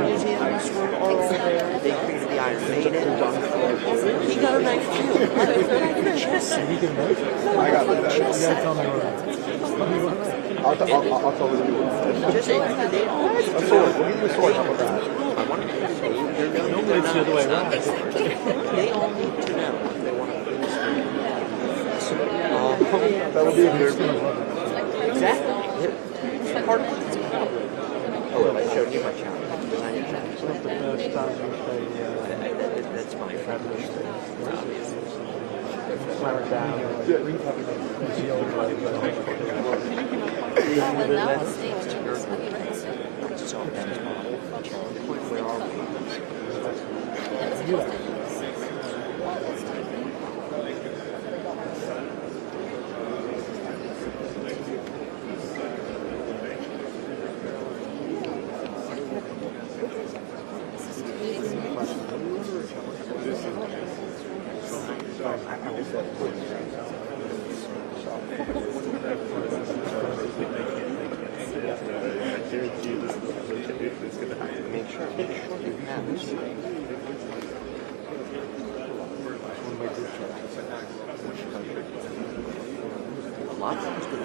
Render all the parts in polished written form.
Museums were all there. They created the Iron Maiden. He got a nice deal. Chess. I got that. You gotta tell me what. I'll tell you. Just say the day off. A sword. We'll give you a sword. How about that? I want to say Normally it's the other way around. they all need to know if they want to win this game. That would be a good. Exactly. Part of it. Oh, I showed you my challenge. That's my friend. Make sure you have this. A lot of things to do.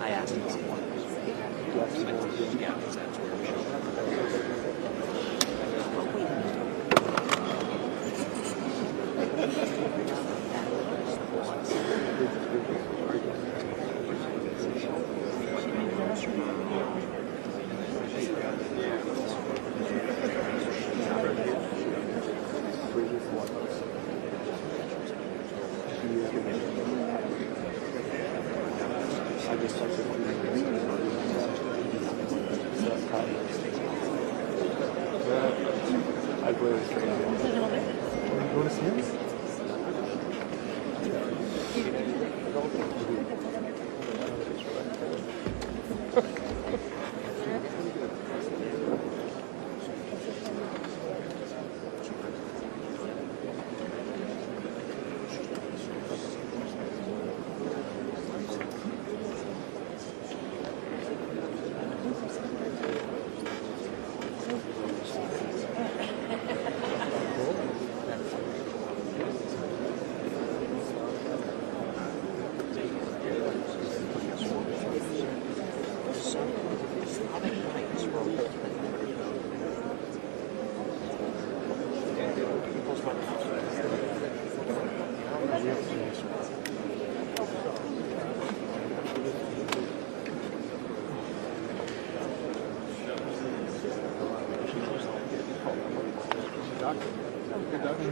I asked him someone. Yeah, that's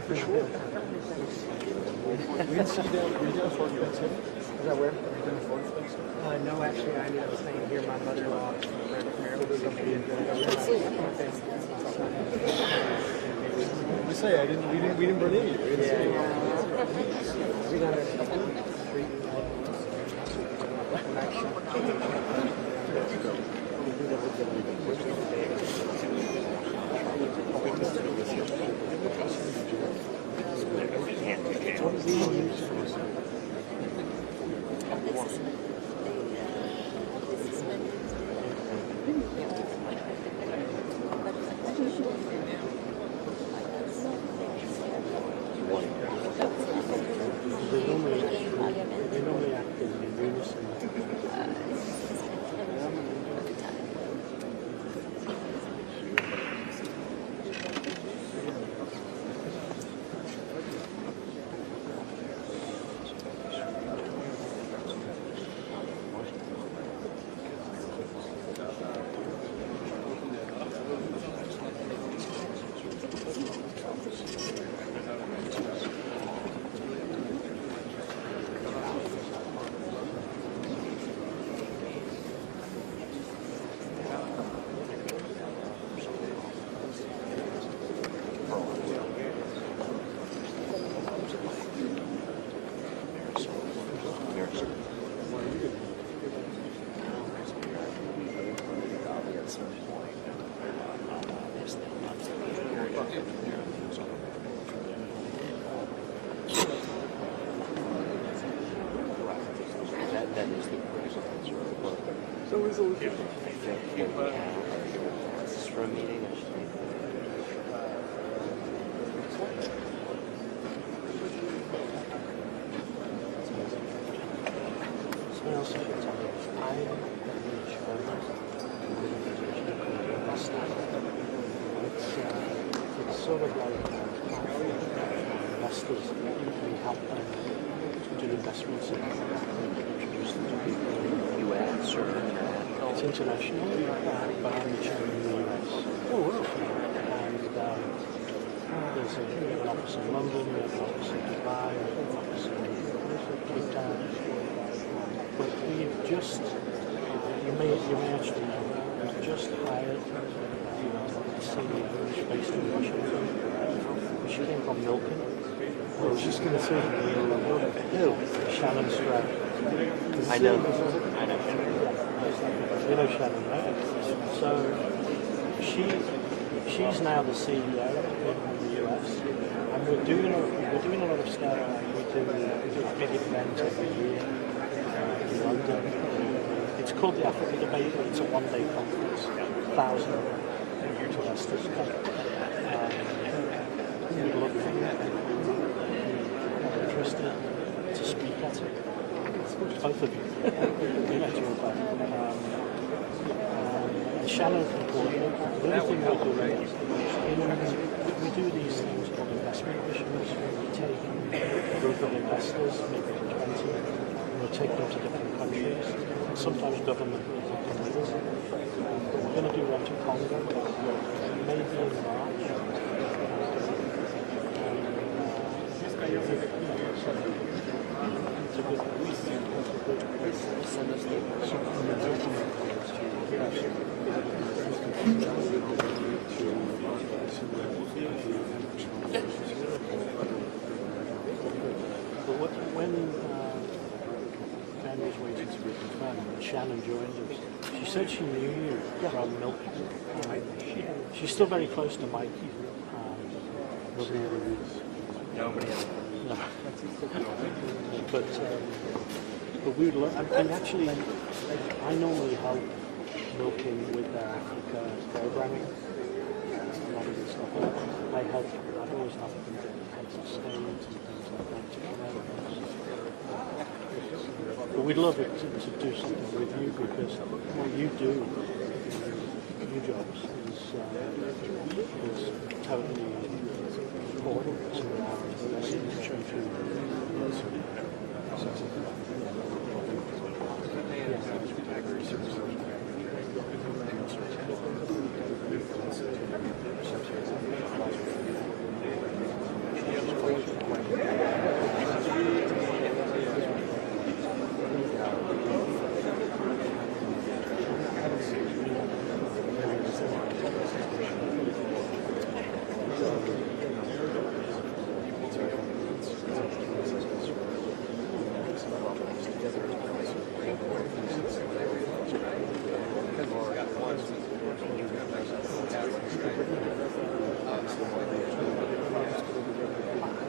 For sure. We didn't see you down for your Is that where? No, actually, I ended up staying here. My mother-in-law You say we didn't burn into you. We didn't see you. We got a street. That is the correct answer. So resolution. This is for a meeting. I should make someone else should tell me. I'm really sure it's sort of like investors. We help them do investments and introduce them to people in the US or international. It's international, but I'm chairman in the US. Oh, wow. And there's an office in London, we have an office in Dubai, we have an office in Cape Town. But we've just, you may actually know, we've just hired a senior who's based in Washington. She came from Milken. I was just going to say, Who? Shannon Stroud. I know. You know Shannon, right? So she's now the CEO in the US, and we're doing a lot of stuff. We do a big event every year in London. It's called the Africa Debate. It's a one-day conference. 1,000 investors come. We'd love for you. Interested to speak at it. Both of you. You know, Shannon can coordinate. The other thing we're doing is we do these things called investment missions. We take a group of investors, maybe 20, and we'll take them to different countries. Sometimes government will come with us. But we're going to do one to Congo, maybe in March. But when Dan was waiting to be confirmed, Shannon joined us. She said she knew you from Milken. She's still very close to Mike. Nobody else. No. But we would love, and actually, I normally help Milken with their Africa programming. A lot of the stuff. I've always helped them get heads of state and things like that to come out of this. But we'd love it to do something with you because what you do in your jobs is totally important to our industry.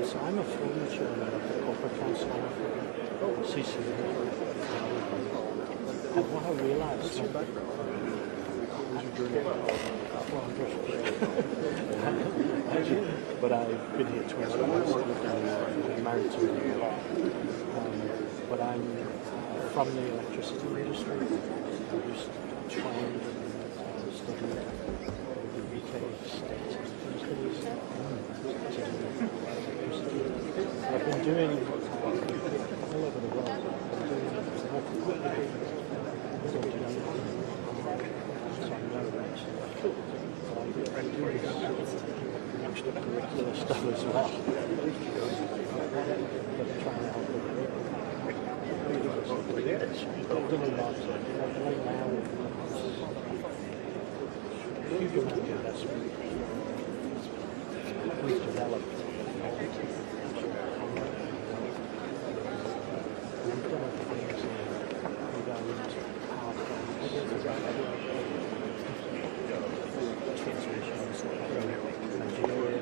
So I'm a former chairman of the Corporate Council in Africa, CCA. And what I realized but I've been here 20 years and married to a New York. But I'm from the electricity industry. I used to train and study the UK state universities. I've been doing all over the world. Extracurricular stuff as well. But trying to help them. I've done a lot. Right now, huge amount of investment. We've developed. We've done other things regarding power plants, transmissions, Nigeria.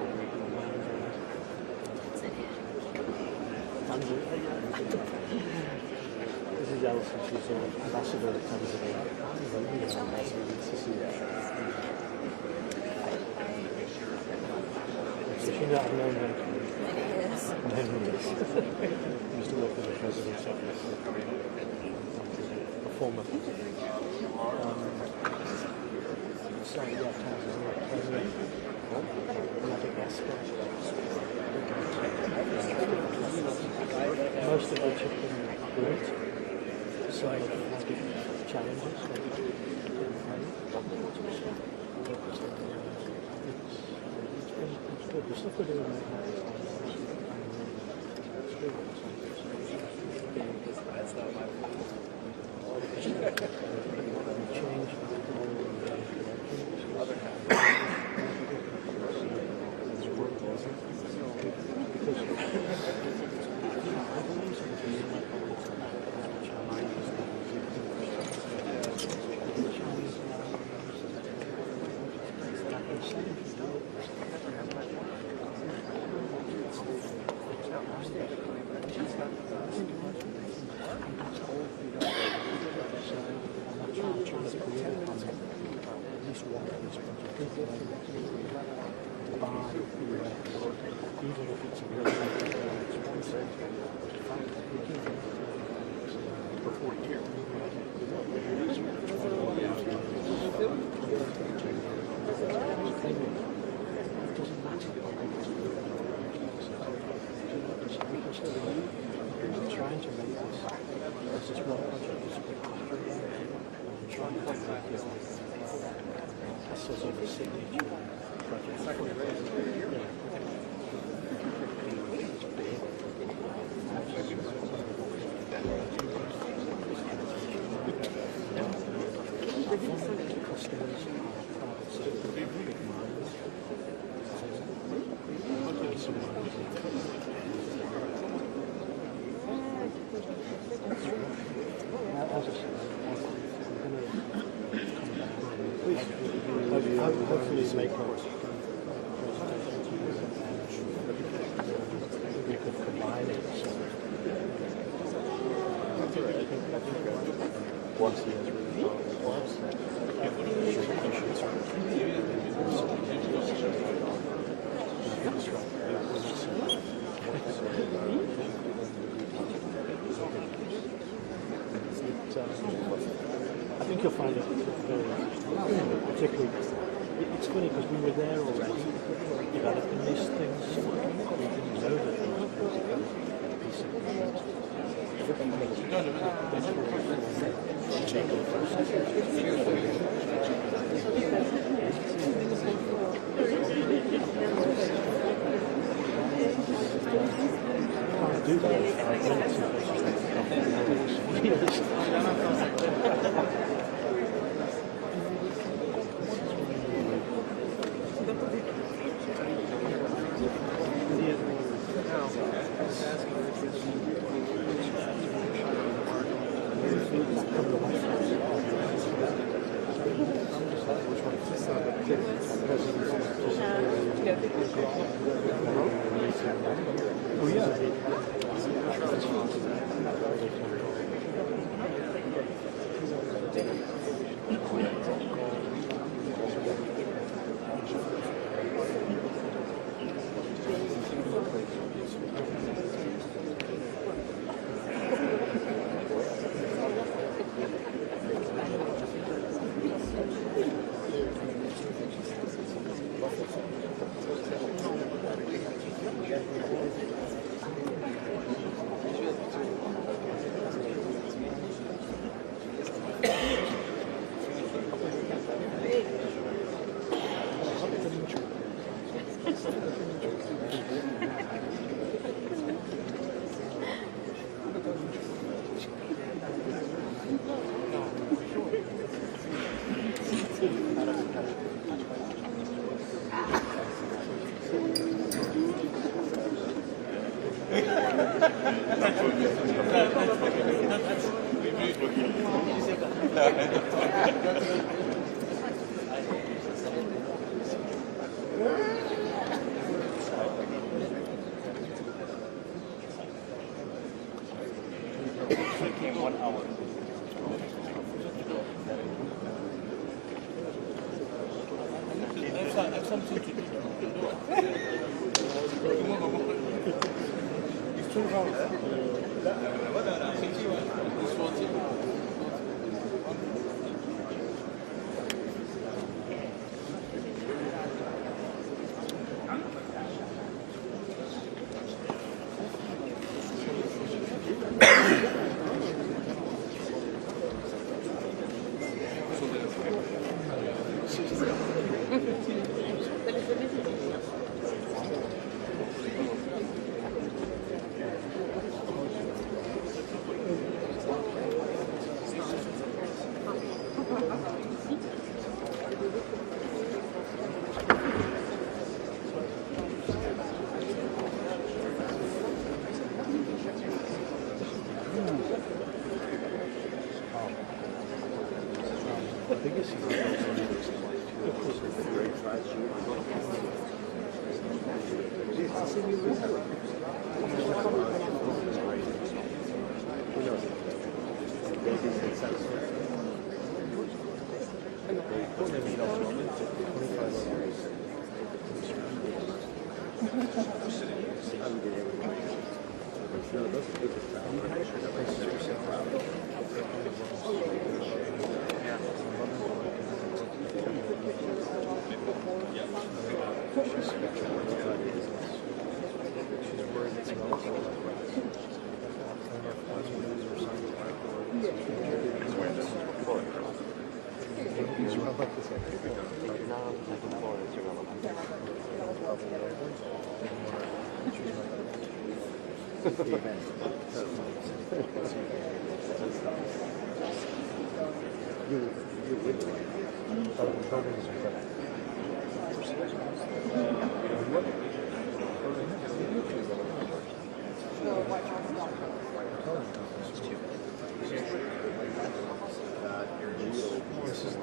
This is Alison, she's an ambassador at Tanzania. So she knows I've known her for many years. I used to work with the president's office, a former. So yeah, Tanzania, Kenya, Madagascar. Most of which have been great. Some of them have different challenges. It's good. The stuff we're doing right now is change. Trying to make this is one project is trying to make this as a signature project. Hopefully make we could combine it. Once he has really I think you'll find it very particularly. It's funny because we were there already developing these things. We didn't know that there was a piece of can't do that. Oh yeah.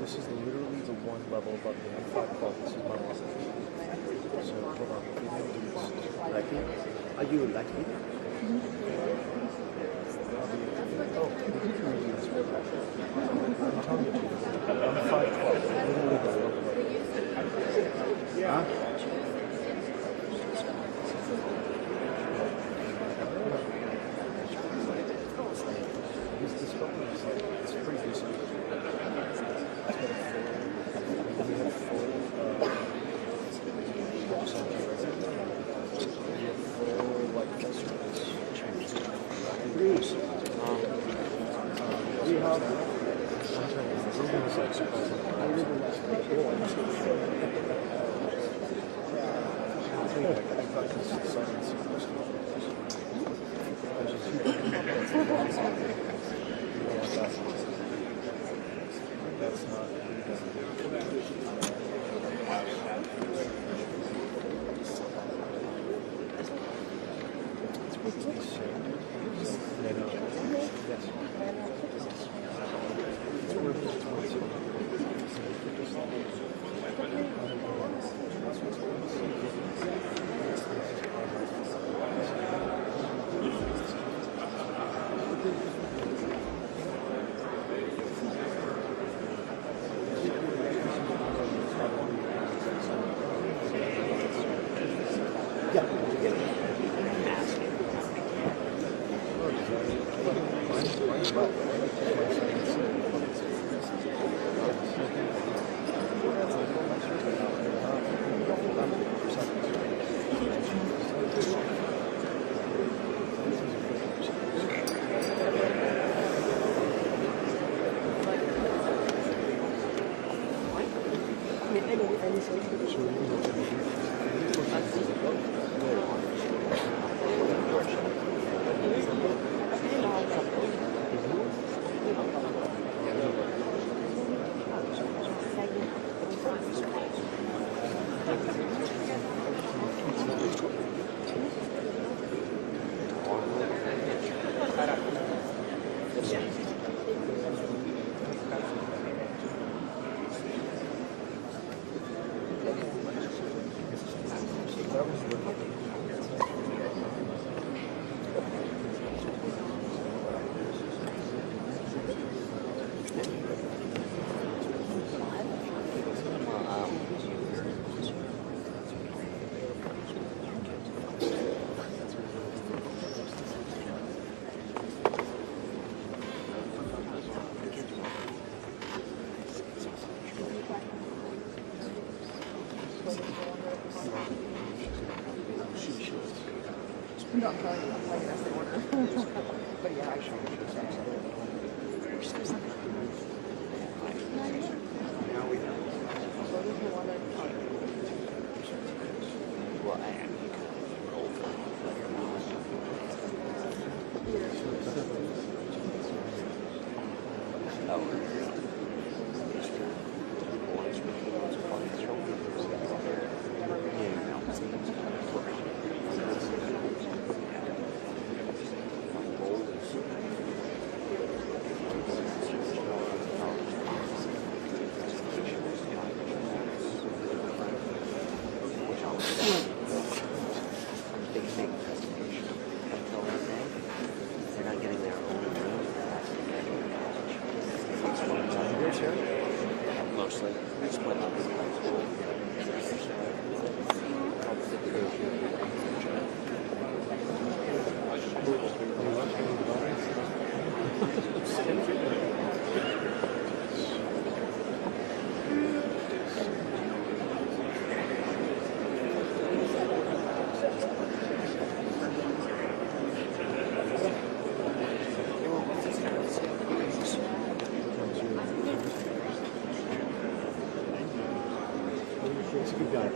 This is literally the one level above the M5 club. This is my one. So hold on. Lucky? Are you lucky? Oh, I'm telling you, M5 club. Literally the level. Huh? This building is like, it's pretty decent. No, I'm telling you, that's the order. But yeah, I should. Mostly. Split up. He's a good guy.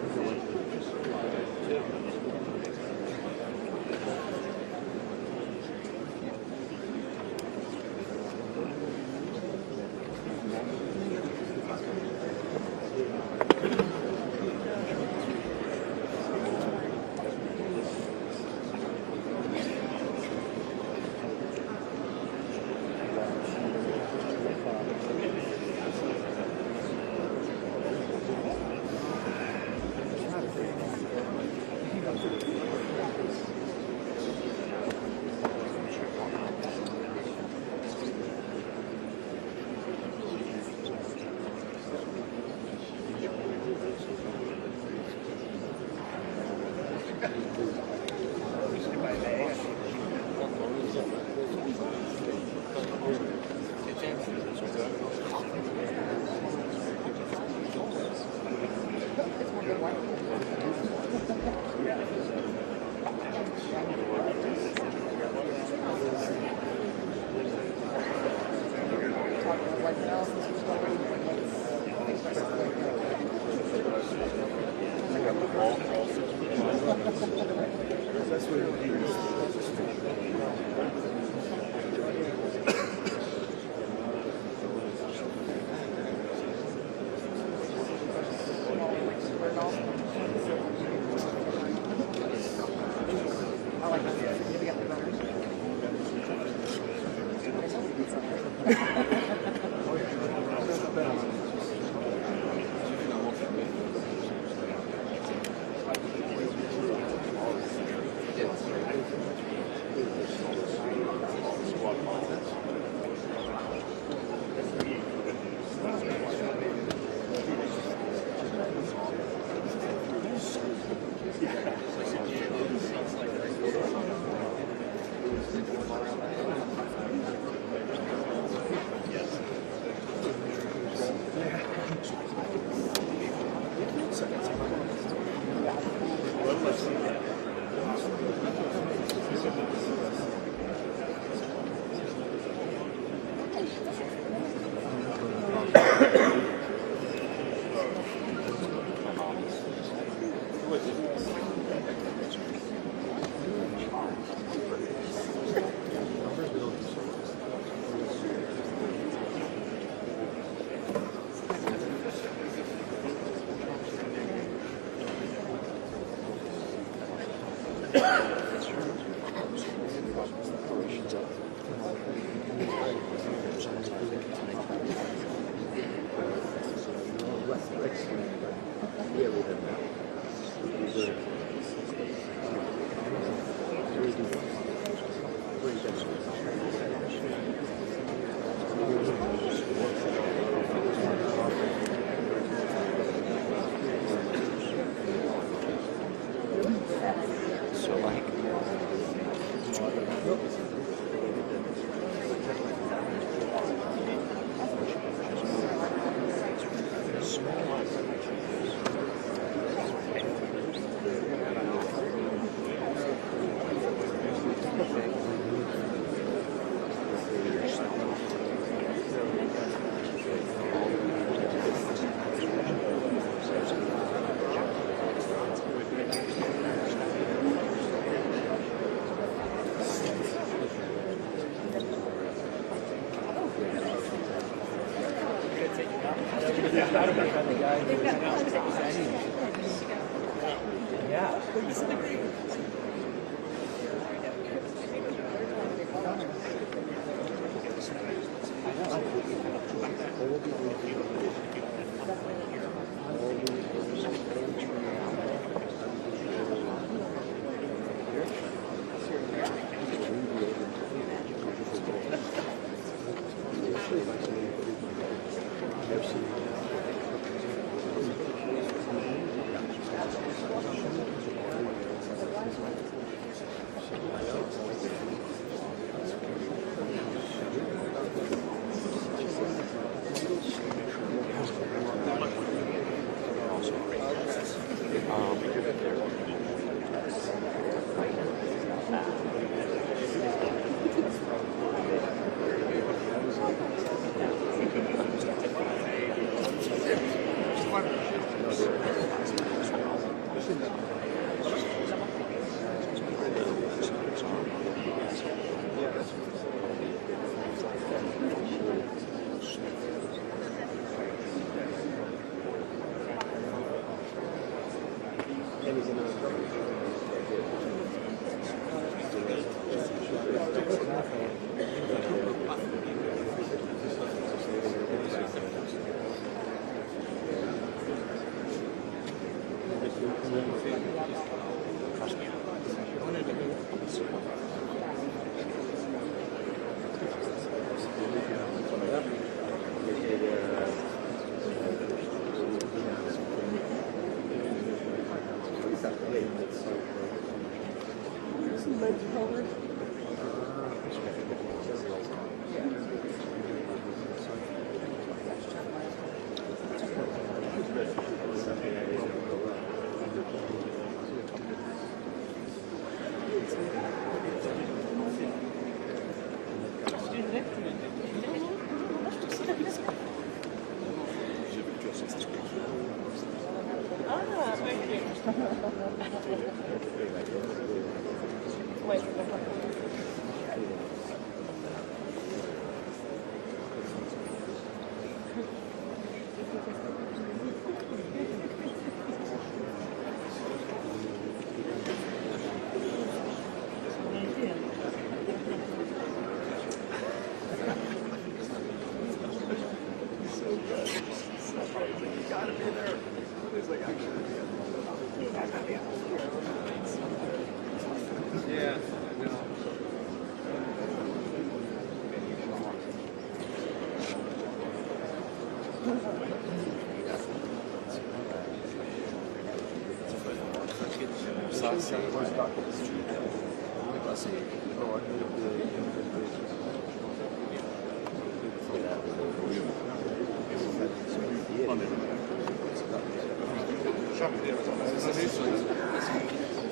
So like They've got Yeah.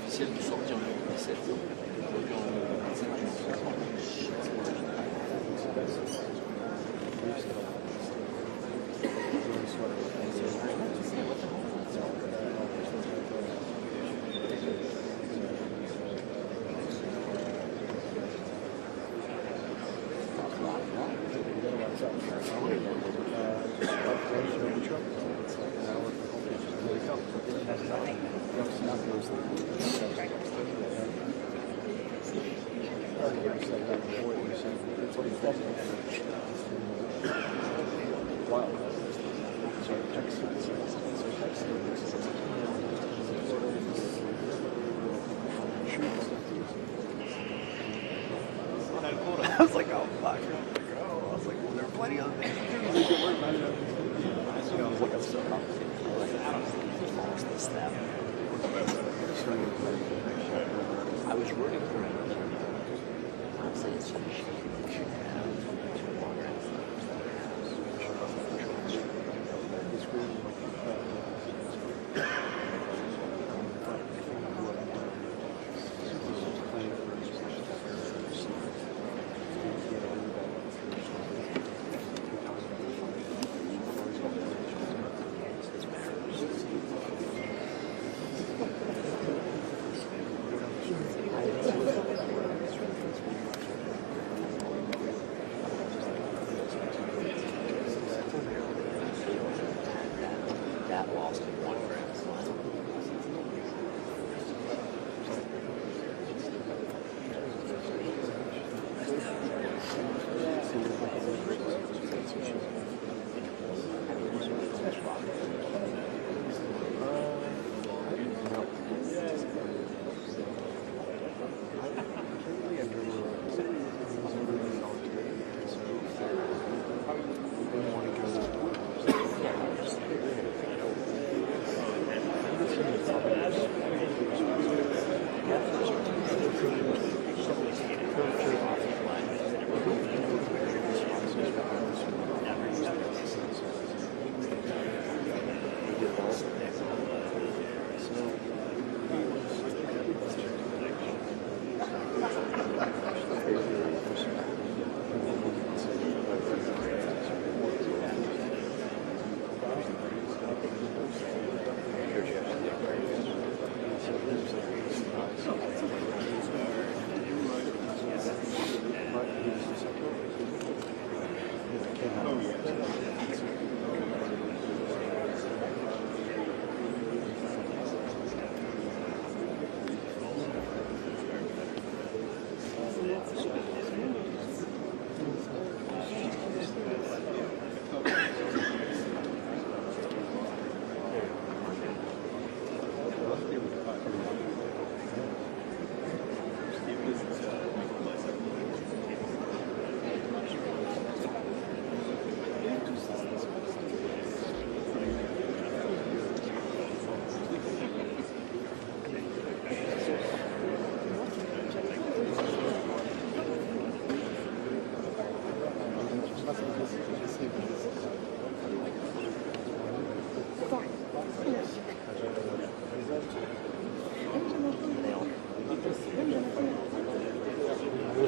Officiel de sortie en 2017. I was like, oh fuck. I was like, well, there are plenty of things to do. Don't worry about it. I was looking stuff up. I was like, I don't know this stuff. I was rooting for him.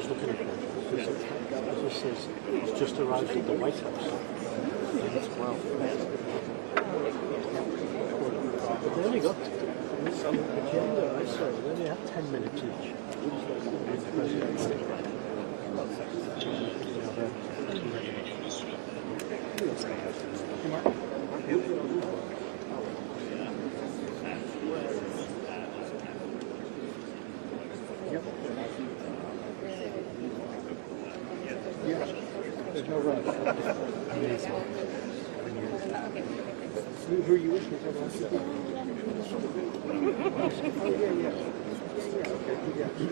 was looking at that. It just says it's just arrived at the White House. Well, but they only got the agenda I saw. They only had 10 minutes each. The president. There's no rush. Who are you with? Oh, yeah. Okay, yeah. You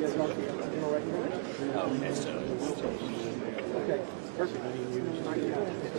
guys want the right now? Okay, perfect. Okay, cool.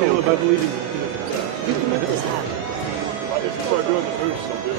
Feel about believing you. You can make this happen. If you start doing the moves, I'll do it.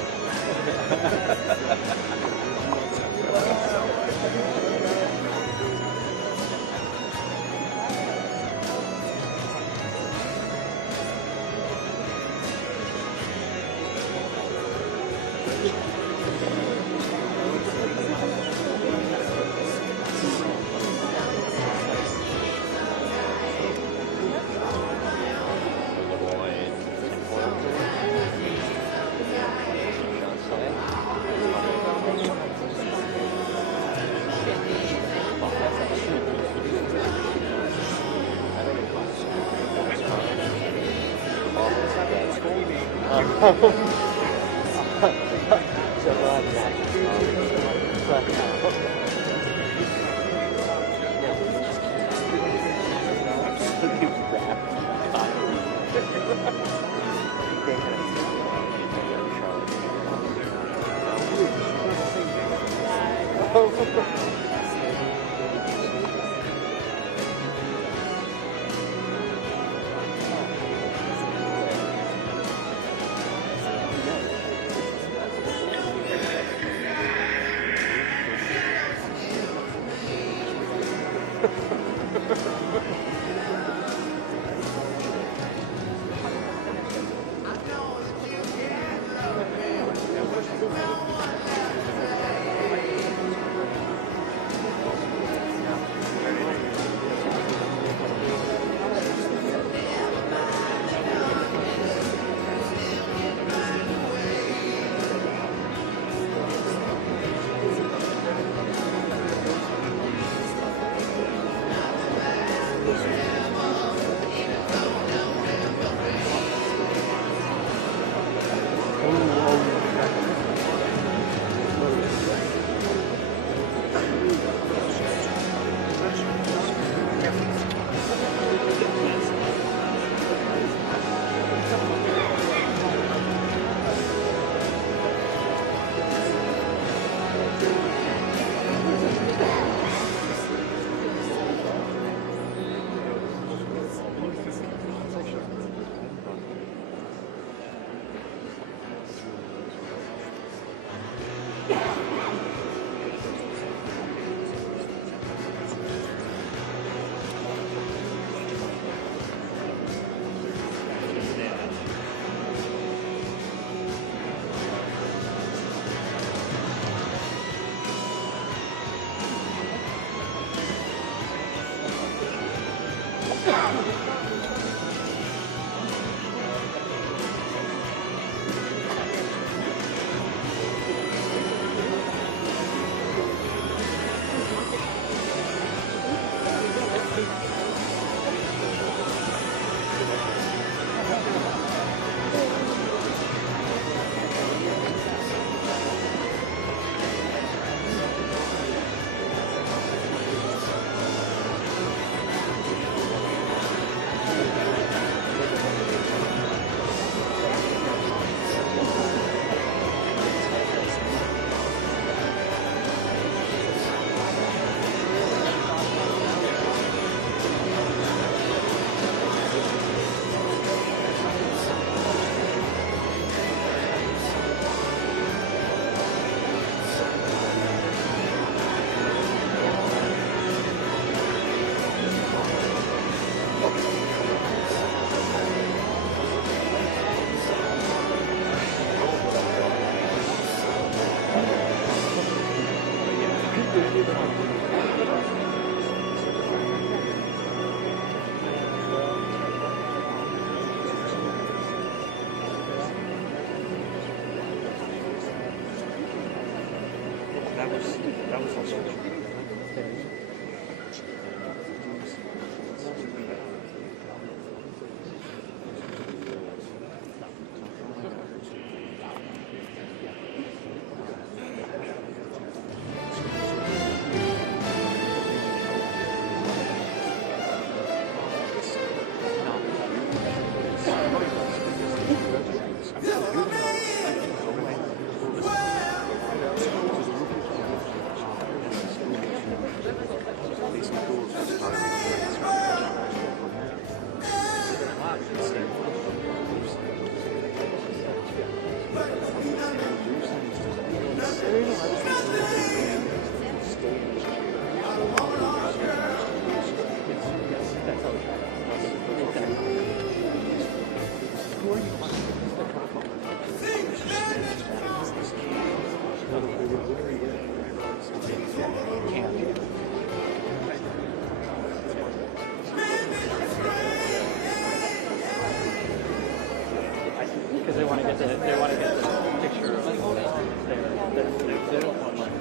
That was also. Because they want to get the picture of they don't want like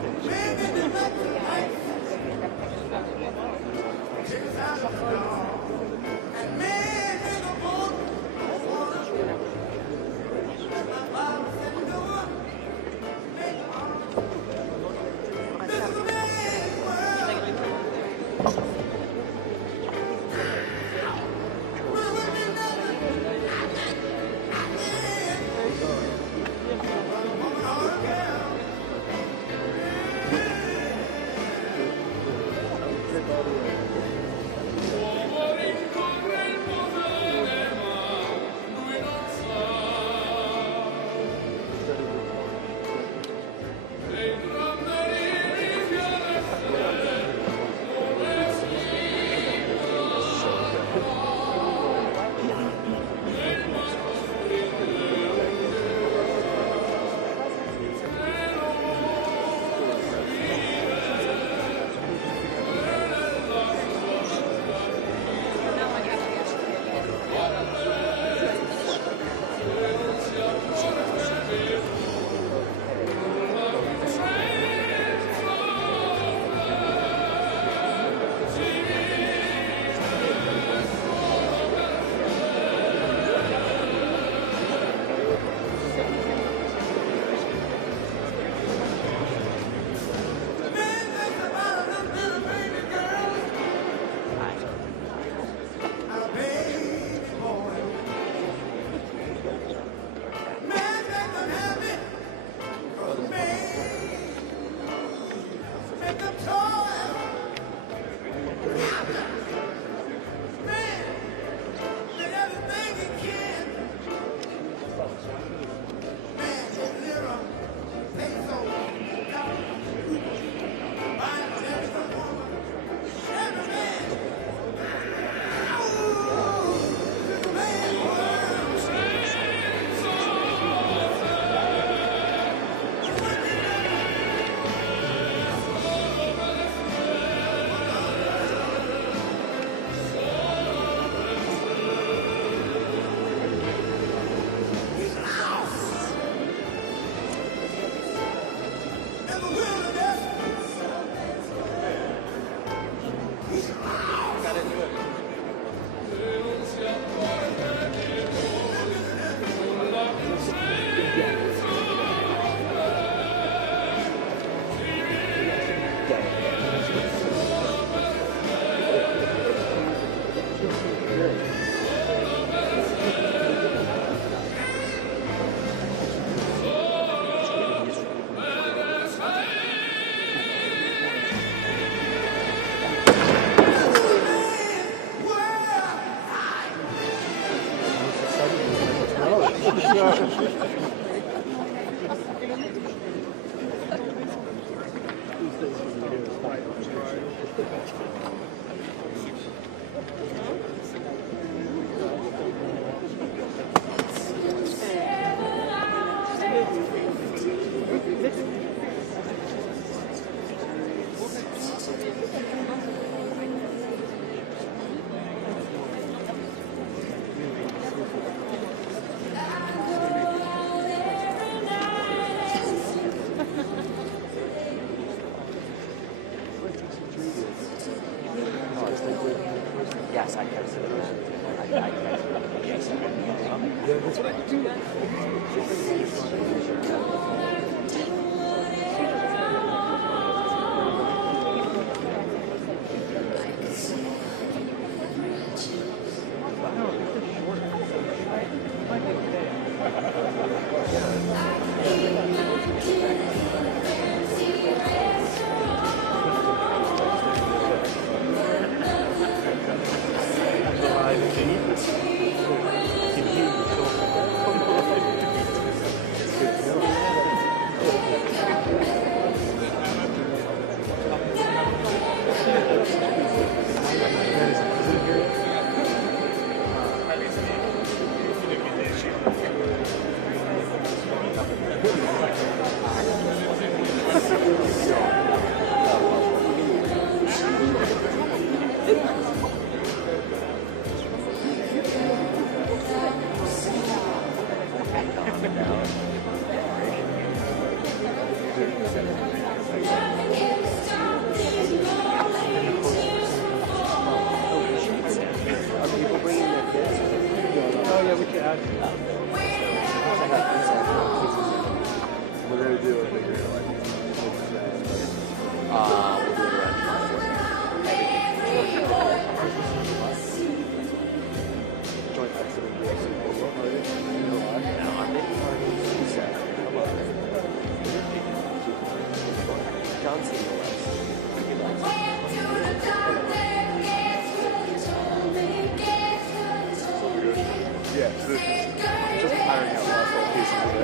Yes, I can. Yes, that's what I do. Are people bringing their kids? Oh yeah, we could add. We're going to do a bigger, like, We'll do it around joint accident. now. I'm making Johnson, no less. Yeah, so this is just hiring out last little pieces of it.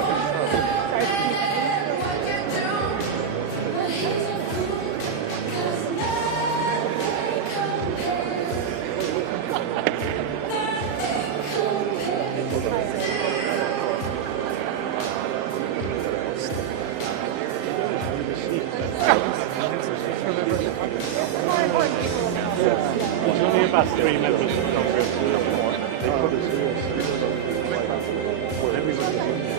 There's only about 3 members of Congress. They put us here. Well, everybody's in there.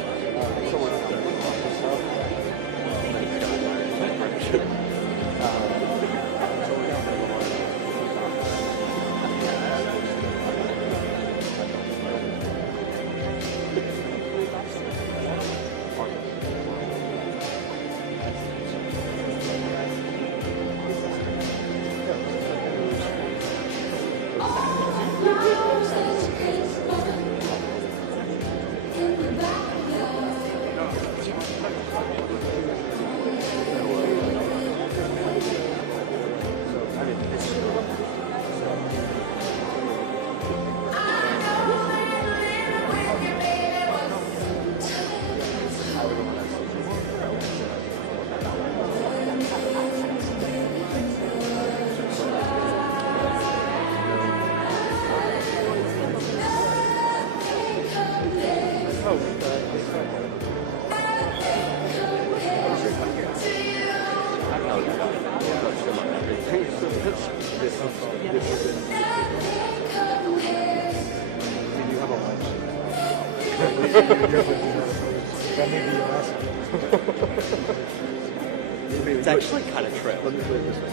It's actually kind of true. Let me put it this way.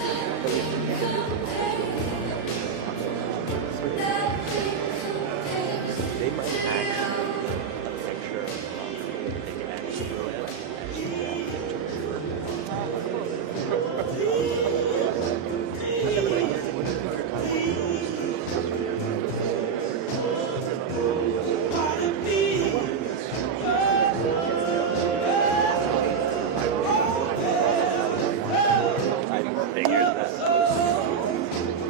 They might actually a picture of big X through it. I figured that.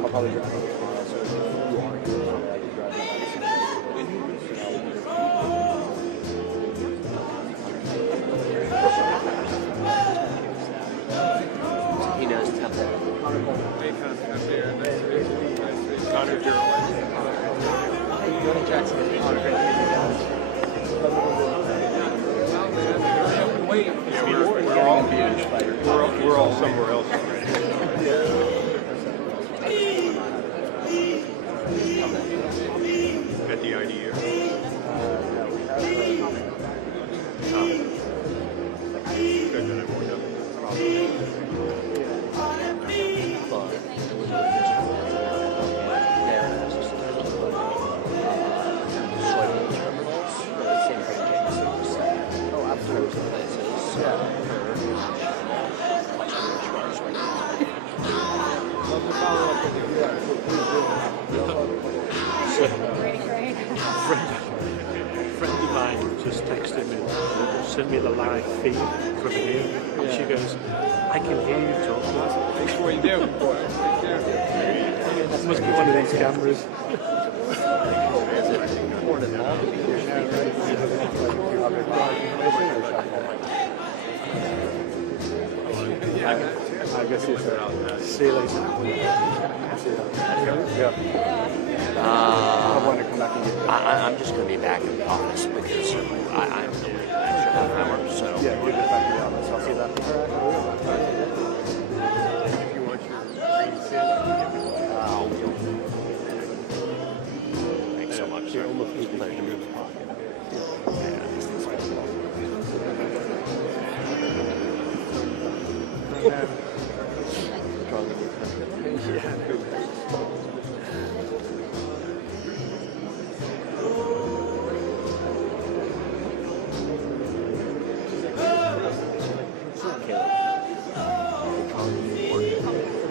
I'll probably drive over tomorrow, so if you want to go, I can drive back. He knows to have that. Connor Gerald. Johnny Jackson is Connor We're all somewhere else already. At the IDU. Friend of mine just texted me, sent me the live feed from here, and she goes, I can hear you talking. Make sure you do. It must be one of these cameras. I guess you said. See you later. Yeah. I want to come back and get I'm just going to be back in the office because I'm doing an extra half hour, so. Yeah, we'll get back to the office. I'll see you after. If you want your green sandwich, Thanks so much, sir. Pleasure. Yeah, Drawing a new country.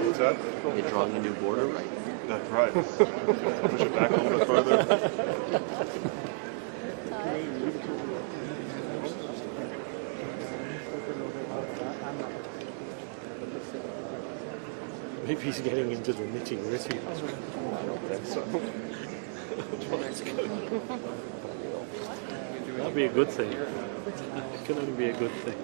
What's that? You're drawing a new border, right? That's right. Push it back a little bit further. Maybe he's getting into the nitty-gritty. I don't think so. That'd be a good thing. It can only be a good thing.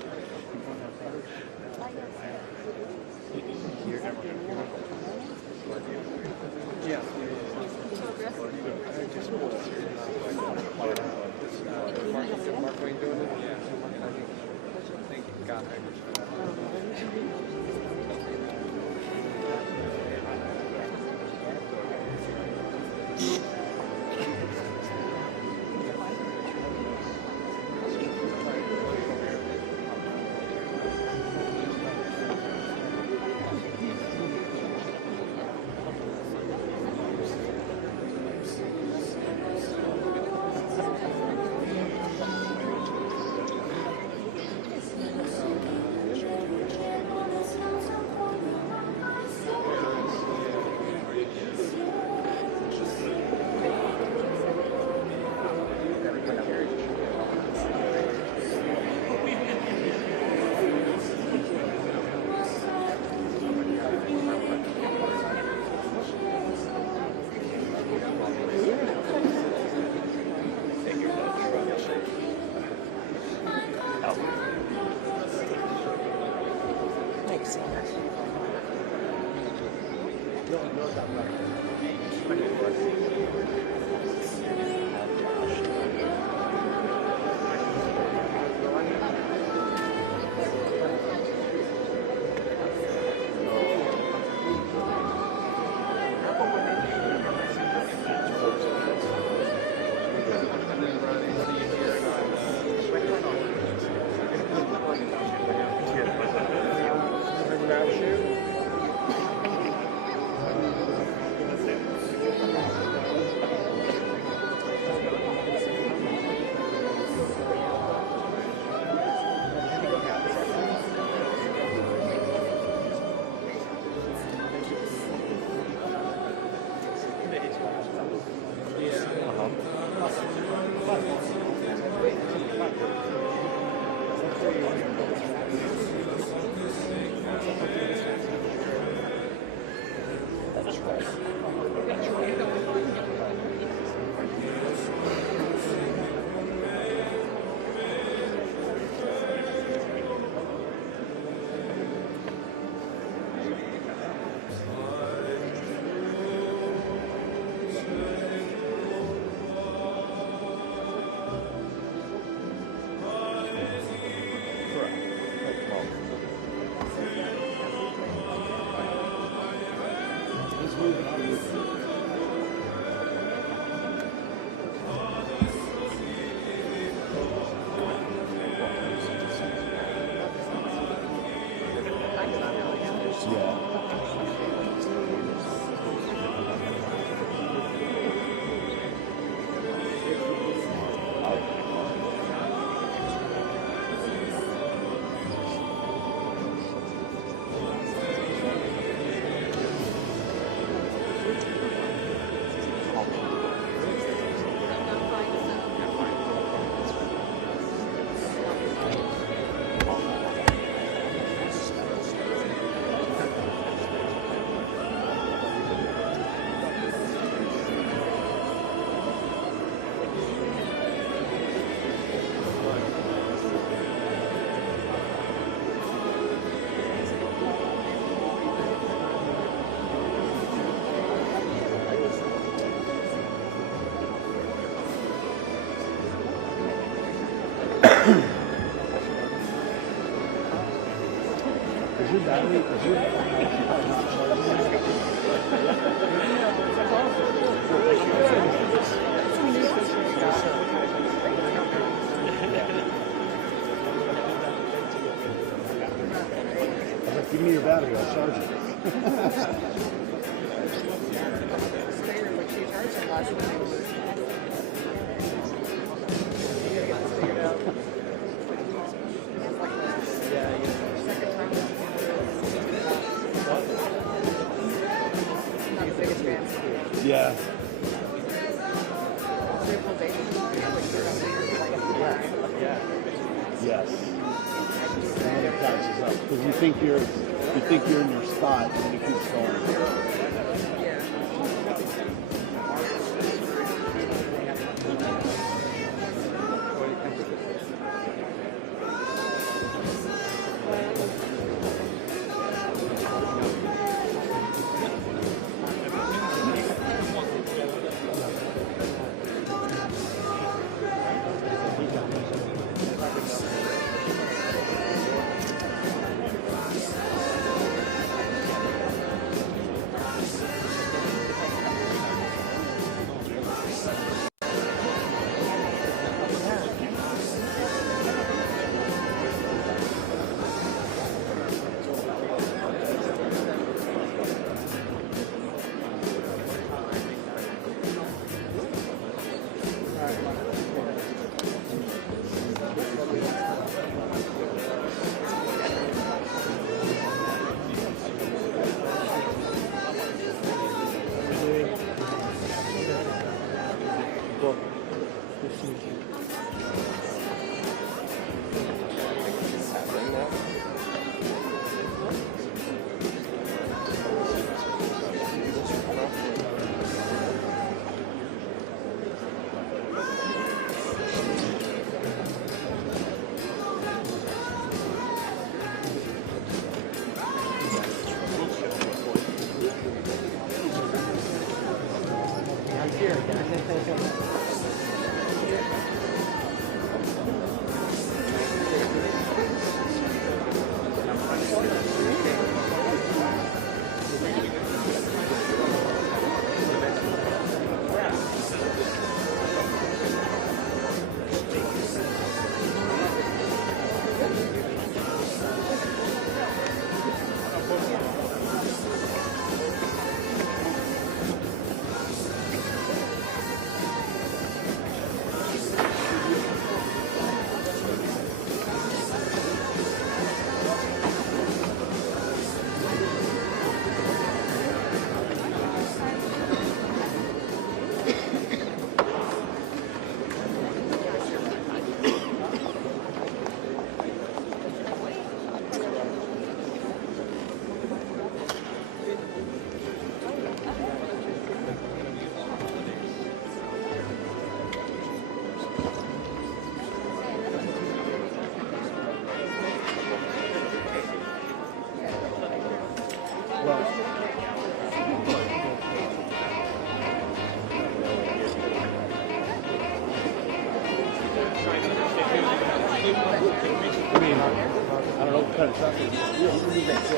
Give me your battery, I'll charge it. Figured when she charged him last night, you gotta get this figured out. It's like the second time. Not the biggest fan. Yeah. Beautiful baby. Yes. And it catches up because you think you're in your spot and then it keeps going. I don't know what kind of stuff it is. Yeah, you can do that too.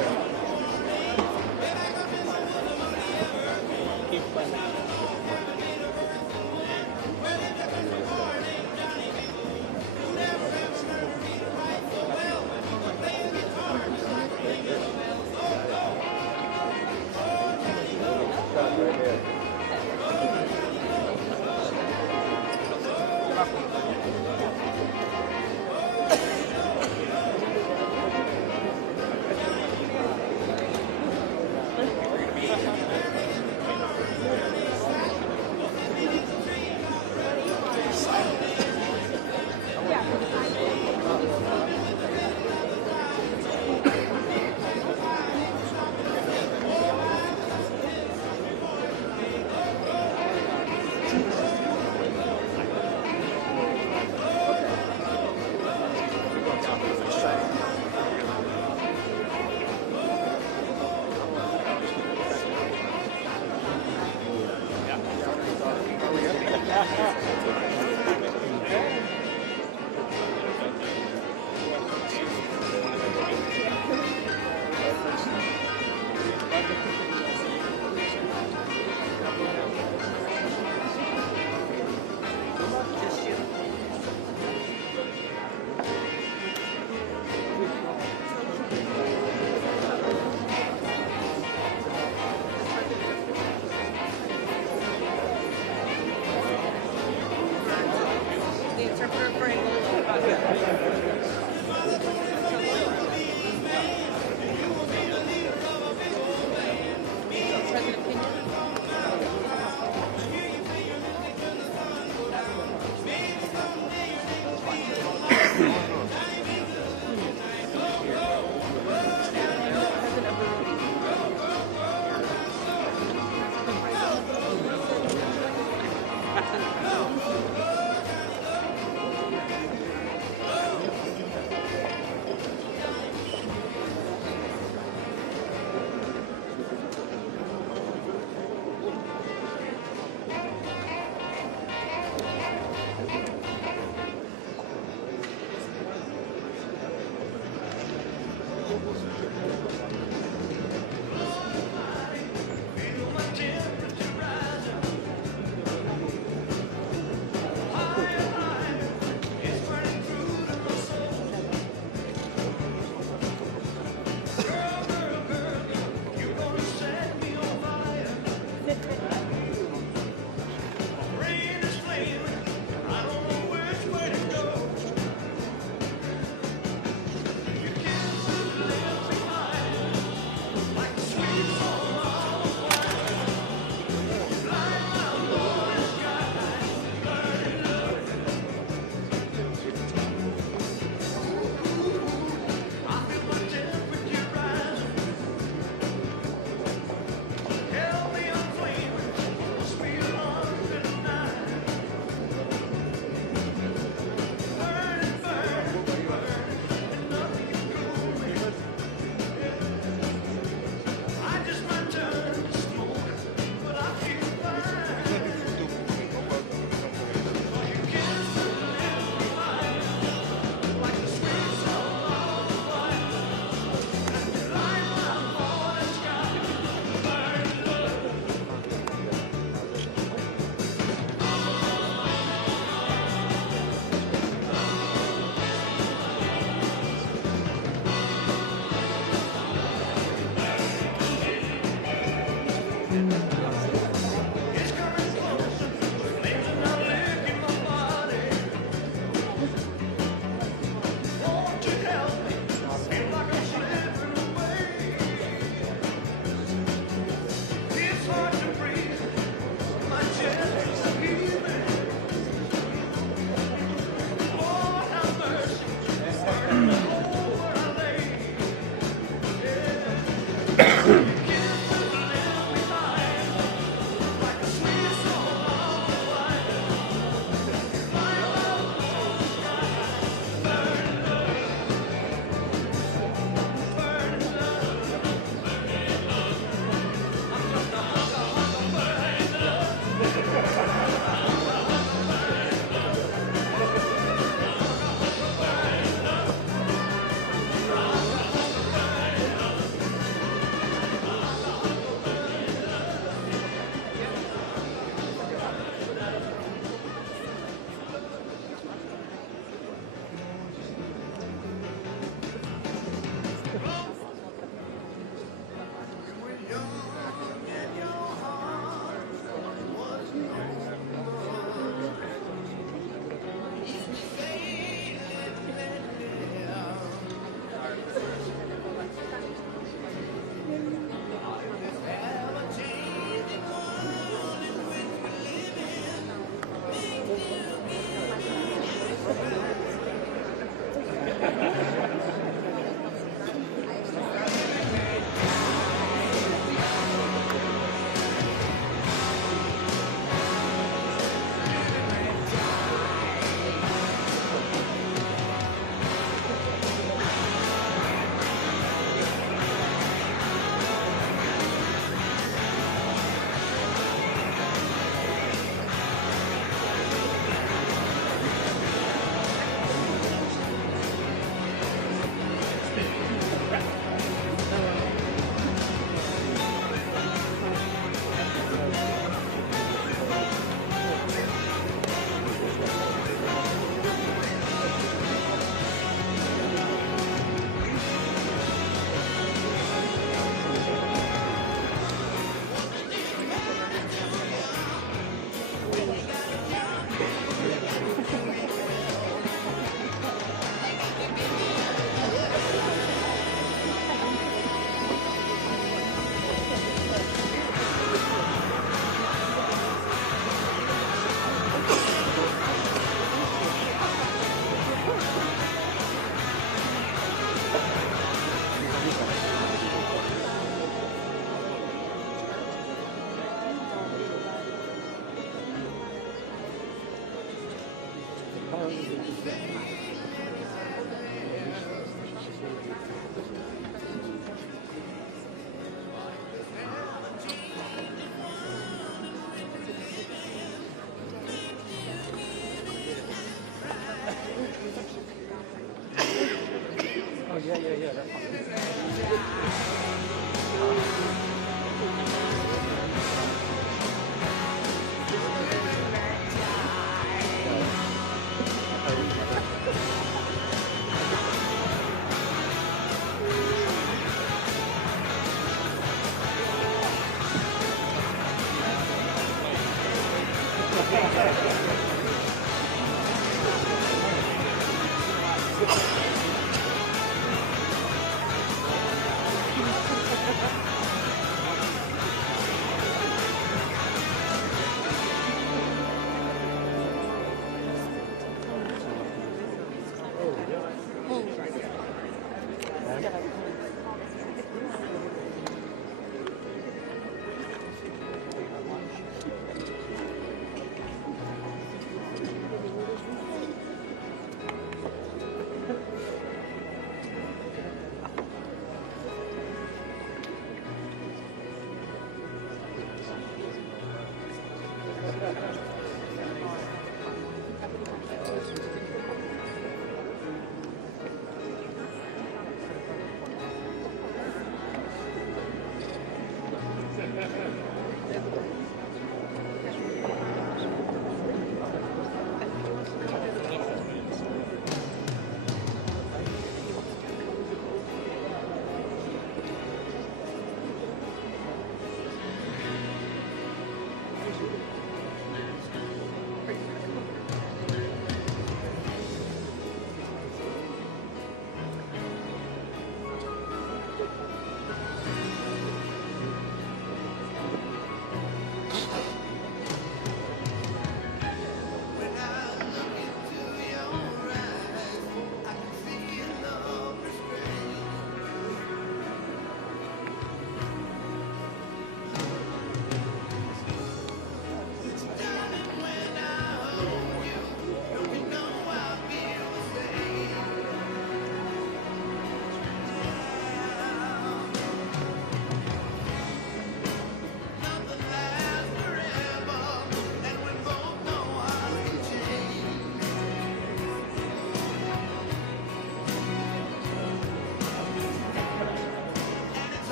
yeah. That's fine.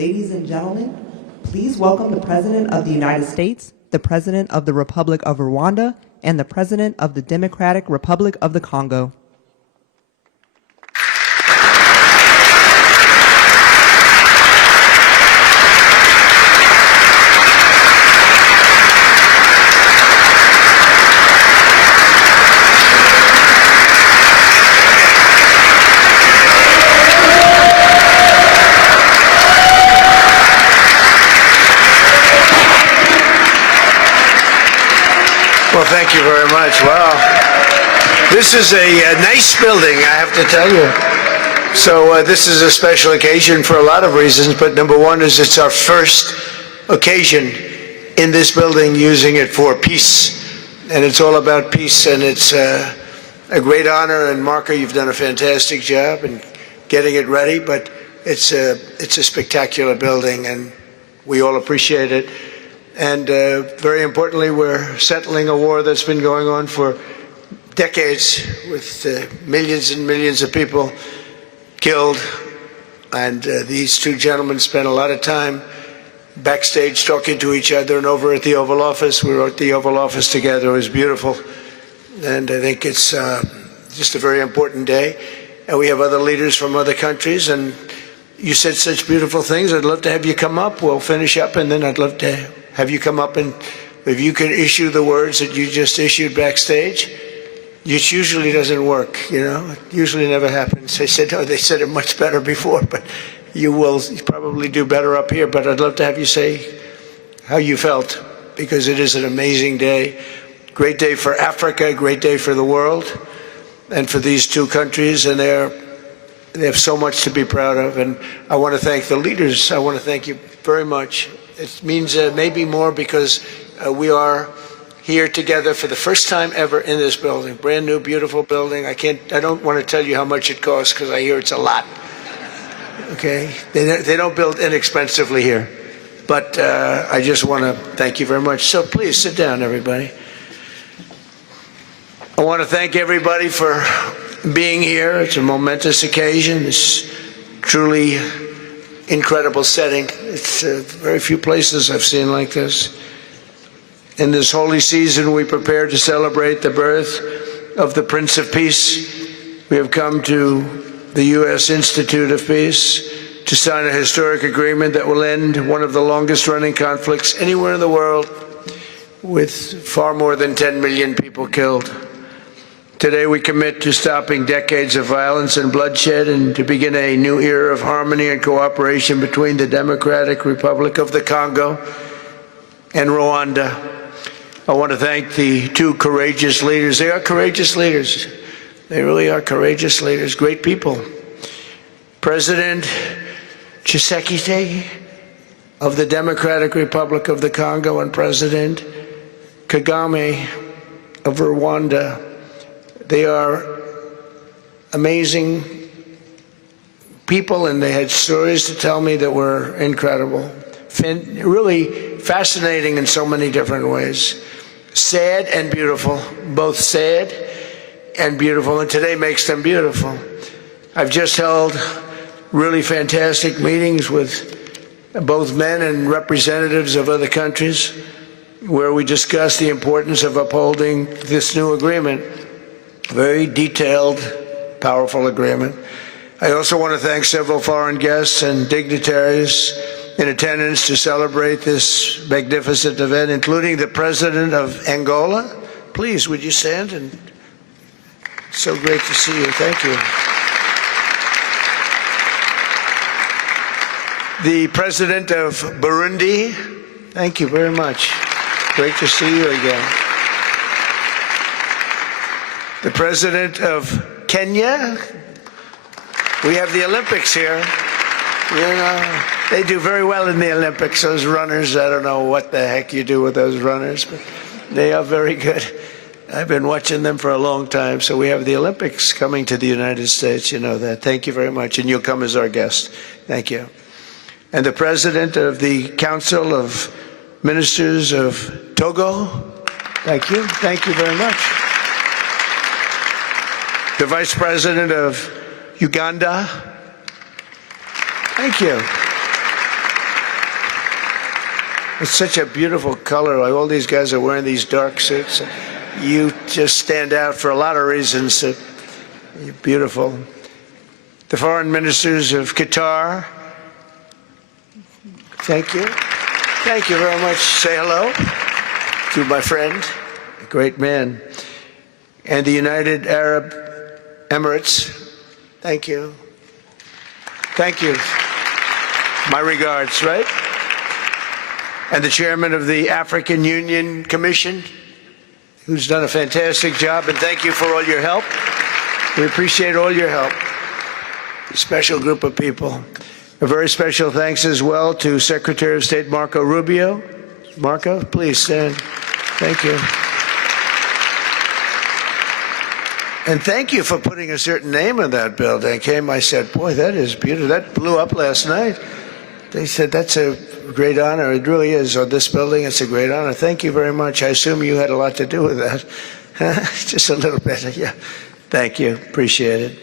Ladies and gentlemen, please welcome the President of the United States, the President of the Republic of Rwanda, and the President of the Democratic Republic of the Congo. Well, thank you very much. Wow. This is a nice building, I have to tell you. So this is a special occasion for a lot of reasons, but number one is it's our first occasion in this building using it for peace. And it's all about peace, and it's a great honor. And Marco, you've done a fantastic job in getting it ready, but it's a spectacular building, and we all appreciate it. And very importantly, we're settling a war that's been going on for decades with millions and millions of people killed. And these two gentlemen spent a lot of time backstage talking to each other, and over at the Oval Office. We were at the Oval Office together. It was beautiful. And I think it's just a very important day. And we have other leaders from other countries. And you said such beautiful things. I'd love to have you come up. We'll finish up, and then I'd love to have you come up, and if you could issue the words that you just issued backstage. It usually doesn't work, you know. It usually never happens. They said, oh, they said it much better before, but you will probably do better up here. But I'd love to have you say how you felt, because it is an amazing day. Great day for Africa, great day for the world, and for these two countries, and they have so much to be proud of. And I want to thank the leaders. I want to thank you very much. It means maybe more because we are here together for the first time ever in this building. Brand new, beautiful building. I don't want to tell you how much it costs, because I hear it's a lot. Okay? They don't build inexpensively here. But I just want to thank you very much. So please sit down, everybody. I want to thank everybody for being here. It's a momentous occasion. It's truly incredible setting. It's very few places I've seen like this. In this holy season, we prepare to celebrate the birth of the Prince of Peace. We have come to the U.S. Institute of Peace to sign a historic agreement that will end one of the longest-running conflicts anywhere in the world, with far more than 10 million people killed. Today we commit to stopping decades of violence and bloodshed, and to begin a new era of harmony and cooperation between the Democratic Republic of the Congo and Rwanda. I want to thank the two courageous leaders. They are courageous leaders. They really are courageous leaders, great people. President Tshisekedi of the Democratic Republic of the Congo and President Kagame of Rwanda. They are amazing people, and they had stories to tell me that were incredible. Really fascinating in so many different ways. Sad and beautiful, both sad and beautiful, and today makes them beautiful. I've just held really fantastic meetings with both men and representatives of other countries, where we discussed the importance of upholding this new agreement. Very detailed, powerful agreement. I also want to thank several foreign guests and dignitaries in attendance to celebrate this magnificent event, including the President of Angola. Please, would you stand? And so great to see you. Thank you. The President of Burundi. Thank you very much. Great to see you again. The President of Kenya. We have the Olympics here. You know, they do very well in the Olympics, those runners. I don't know what the heck you do with those runners, but they are very good. I've been watching them for a long time. So we have the Olympics coming to the United States. You know that. Thank you very much. And you'll come as our guest. Thank you. And the President of the Council of Ministers of Togo. Thank you. Thank you very much. The Vice President of Uganda. Thank you. It's such a beautiful color. All these guys are wearing these dark suits. You just stand out for a lot of reasons. You're beautiful. The foreign ministers of Qatar, thank you. Thank you very much. Say hello to my friend, a great man. And the United Arab Emirates, thank you. Thank you. My regards, right? And the chairman of the African Union Commission, who's done a fantastic job, and thank you for all your help. We appreciate all your help. A special group of people. A very special thanks as well to Secretary of State Marco Rubio. Marco, please stand. Thank you. And thank you for putting a certain name on that building. I said, boy, that is beautiful. That blew up last night. They said, that's a great honor. It really is. On this building, it's a great honor. Thank you very much. I assume you had a lot to do with that. Just a little bit. Yeah. Thank you. Appreciate it.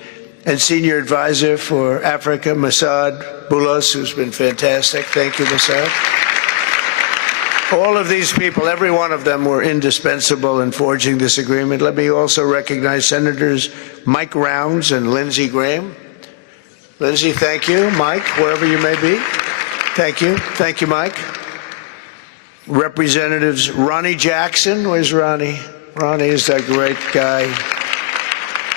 And Senior Advisor for Africa, Masad Boulos, who's been fantastic. Thank you, Masad. All of these people, every one of them were indispensable in forging this agreement. Let me also recognize Senators Mike Rounds and Lindsey Graham. Lindsey, thank you. Mike, wherever you may be. Thank you. Thank you, Mike. Representatives Ronnie Jackson. Where's Ronnie? Ronnie is that great guy.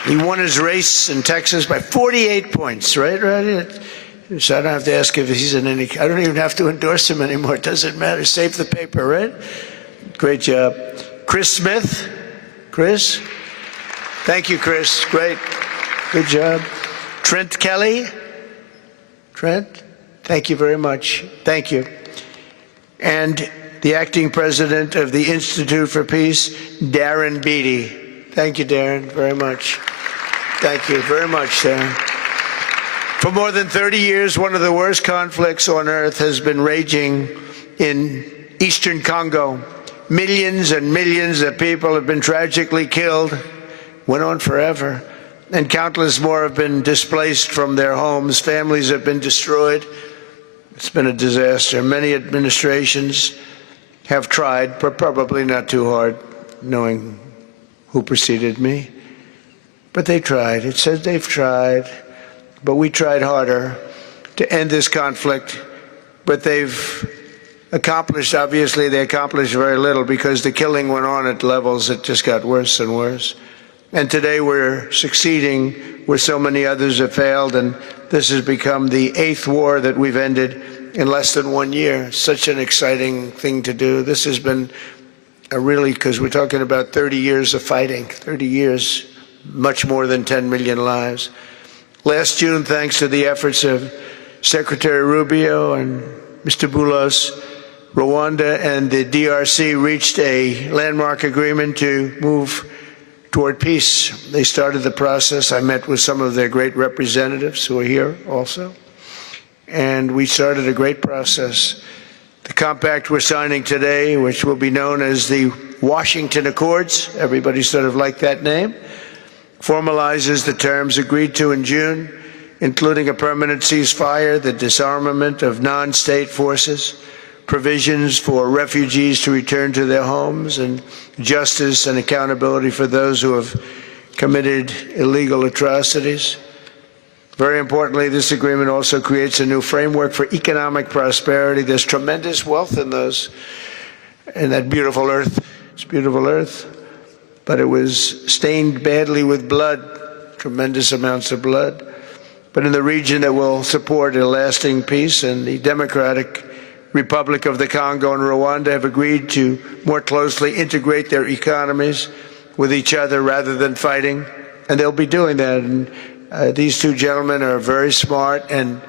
He won his race in Texas by 48 points, right, Ronnie? So I don't have to ask if he's in any, I don't even have to endorse him anymore. It doesn't matter. Save the paper, right? Great job. Chris Smith. Chris? Thank you, Chris. Great. Good job. Trent Kelly. Trent? Thank you very much. Thank you. And the acting president of the Institute for Peace, Darren Beatty. Thank you, Darren, very much. Thank you very much, Darren. For more than 30 years, one of the worst conflicts on earth has been raging in eastern Congo. Millions and millions of people have been tragically killed, went on forever, and countless more have been displaced from their homes. Families have been destroyed. It's been a disaster. Many administrations have tried, but probably not too hard, knowing who preceded me. But they tried. It says they've tried. But we tried harder to end this conflict. But they've accomplished, obviously, they accomplished very little because the killing went on at levels that just got worse and worse. And today we're succeeding where so many others have failed. And this has become the 8th war that we've ended in less than 1 year. Such an exciting thing to do. This has been really, because we're talking about 30 years of fighting, 30 years, much more than 10 million lives. Last June, thanks to the efforts of Secretary Rubio and Mr. Boulos, Rwanda and the DRC reached a landmark agreement to move toward peace. They started the process. I met with some of their great representatives who are here also. And we started a great process. The compact we're signing today, which will be known as the Washington Accords, everybody sort of liked that name, formalizes the terms agreed to in June, including a permanent ceasefire, the disarmament of non-state forces, provisions for refugees to return to their homes, and justice and accountability for those who have committed illegal atrocities. Very importantly, this agreement also creates a new framework for economic prosperity. There's tremendous wealth in that beautiful earth. It's beautiful earth, but it was stained badly with blood, tremendous amounts of blood. But in the region that will support a lasting peace, and the Democratic Republic of the Congo and Rwanda have agreed to more closely integrate their economies with each other rather than fighting, and they'll be doing that. And these two gentlemen are very smart, and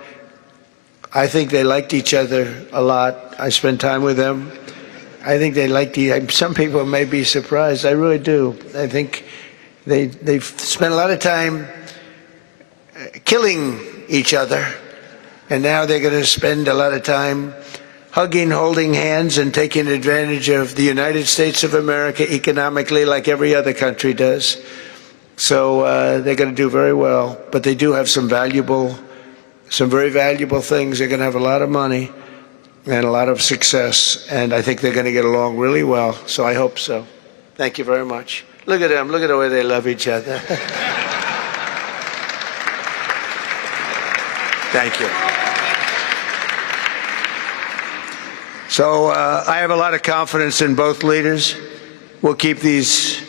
I think they liked each other a lot. I spent time with them. I think they liked some people may be surprised. I really do. I think they've spent a lot of time killing each other, and now they're going to spend a lot of time hugging, holding hands, and taking advantage of the United States of America economically like every other country does. So they're going to do very well, but they do have some very valuable things. They're going to have a lot of money, and a lot of success. And I think they're going to get along really well. So I hope so. Thank you very much. Look at them. Look at the way they love each other. Thank you. So I have a lot of confidence in both leaders. We'll keep these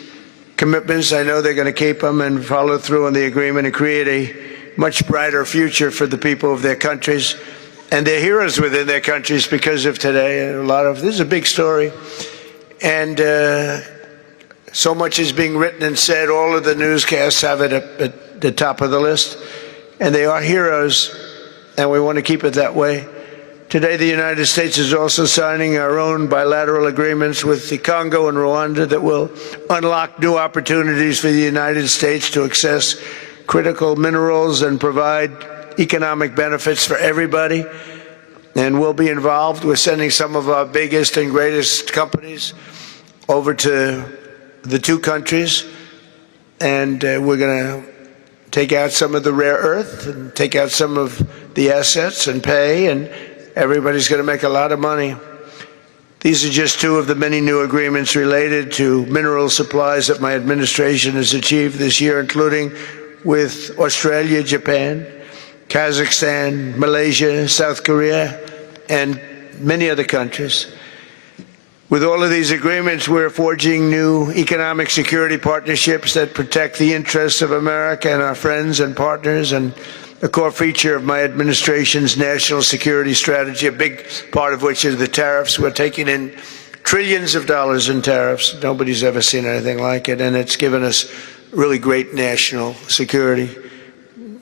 commitments. I know they're going to keep them and follow through on the agreement and create a much brighter future for the people of their countries and their heroes within their countries because of today. And this is a big story. And so much is being written and said. All of the newscasts have it at the top of the list. And they are heroes, and we want to keep it that way. Today, the United States is also signing our own bilateral agreements with the Congo and Rwanda that will unlock new opportunities for the United States to access critical minerals and provide economic benefits for everybody. And we'll be involved. We're sending some of our biggest and greatest companies over to the two countries, and we're going to take out some of the rare earth and take out some of the assets and pay, and everybody's going to make a lot of money. These are just two of the many new agreements related to mineral supplies that my administration has achieved this year, including with Australia, Japan, Kazakhstan, Malaysia, South Korea, and many other countries. With all of these agreements, we're forging new economic security partnerships that protect the interests of America and our friends and partners, and a core feature of my administration's national security strategy, a big part of which is the tariffs. We're taking in trillions of dollars in tariffs. Nobody's ever seen anything like it, and it's given us really great national security.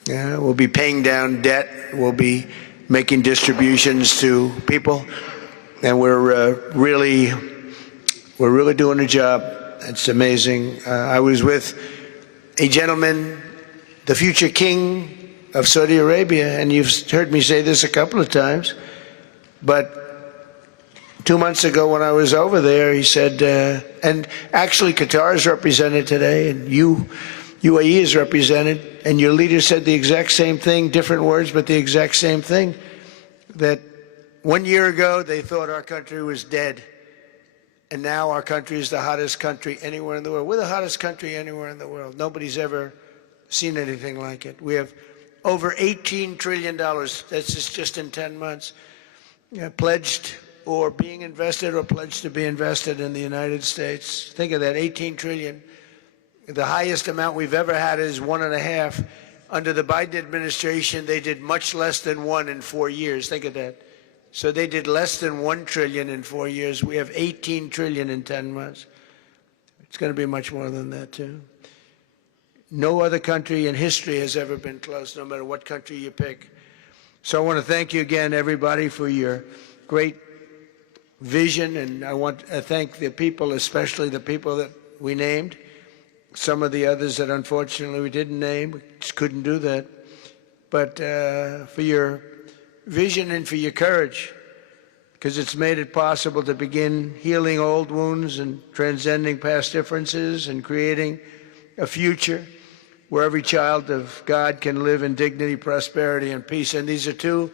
We'll be paying down debt. We'll be making distributions to people, and we're really doing a job. It's amazing. I was with a gentleman, the future king of Saudi Arabia, and you've heard me say this a couple of times, but 2 months ago when I was over there, he said, and actually Qatar is represented today, and UAE is represented, and your leader said the exact same thing, different words, but the exact same thing, that 1 year ago they thought our country was dead, and now our country is the hottest country anywhere in the world. We're the hottest country anywhere in the world. Nobody's ever seen anything like it. We have over $18 trillion, that's just in 10 months, pledged or being invested or pledged to be invested in the United States. Think of that, 18 trillion. The highest amount we've ever had is 1.5. Under the Biden administration, they did much less than 1 in 4 years. Think of that. So they did less than 1 trillion in 4 years. We have 18 trillion in 10 months. It's going to be much more than that, too. No other country in history has ever been close, no matter what country you pick. So I want to thank you again, everybody, for your great vision, and I want to thank the people, especially the people that we named. Some of the others that unfortunately we didn't name, we just couldn't do that. But for your vision and for your courage, because it's made it possible to begin healing old wounds and transcending past differences and creating a future where every child of God can live in dignity, prosperity, and peace. And these are two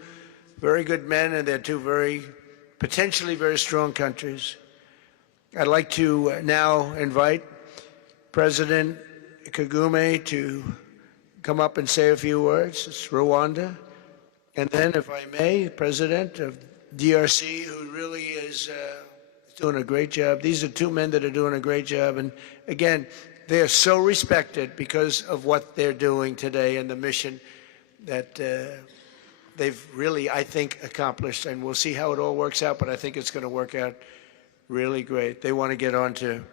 very good men, and they're two potentially very strong countries. I'd like to now invite President Kagame to come up and say a few words. It's Rwanda. And then, if I may, President of DRC, who really is doing a great job. These are two men that are doing a great job. And again, they are so respected because of what they're doing today and the mission that they've really, I think, accomplished. And we'll see how it all works out, but I think it's going to work out really great. They want to get on to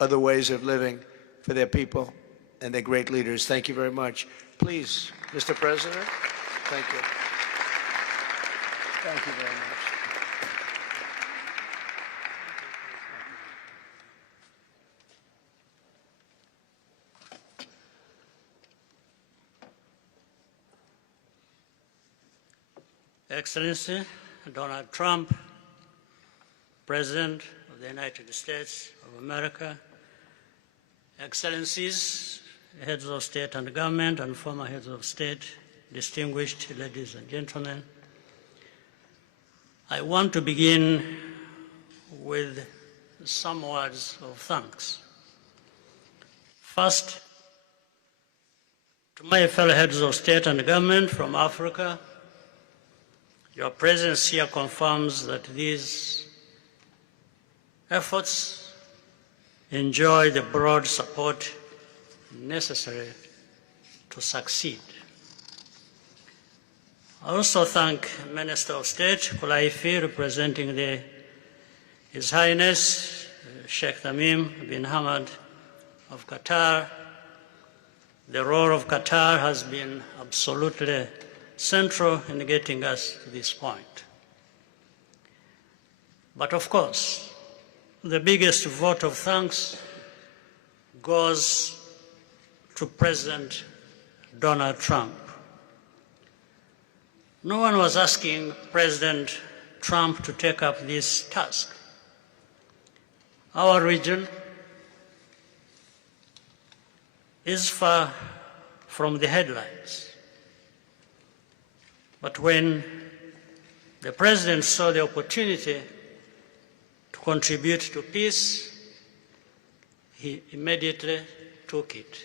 other ways of living for their people, and they're great leaders. Thank you very much. Please, Mr. President. Thank you. Thank you very much. Excellency Donald Trump, President of the United States of America, Excellencies, heads of state and government and former heads of state, distinguished ladies and gentlemen, I want to begin with some words of thanks. First, to my fellow heads of state and government from Africa, your presence here confirms that these efforts enjoy the broad support necessary to succeed. I also thank Minister of State Kulaifi, representing His Highness Sheikh Tamim bin Hamad of Qatar. The role of Qatar has been absolutely central in getting us to this point. But of course, the biggest vote of thanks goes to President Donald Trump. No one was asking President Trump to take up this task. Our region is far from the headlines. But when the President saw the opportunity to contribute to peace, he immediately took it.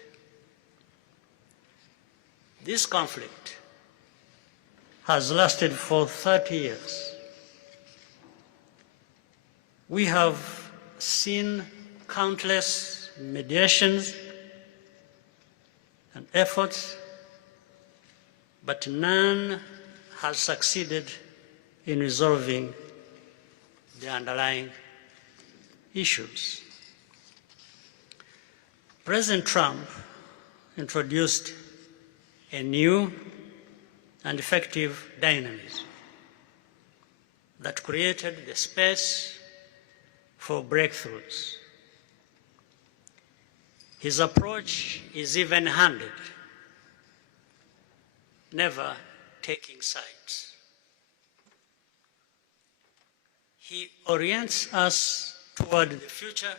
This conflict has lasted for 30 years. We have seen countless mediations and efforts, but none has succeeded in resolving the underlying issues. President Trump introduced a new and effective dynamism that created the space for breakthroughs. His approach is even-handed, never taking sides. He orients us toward the future,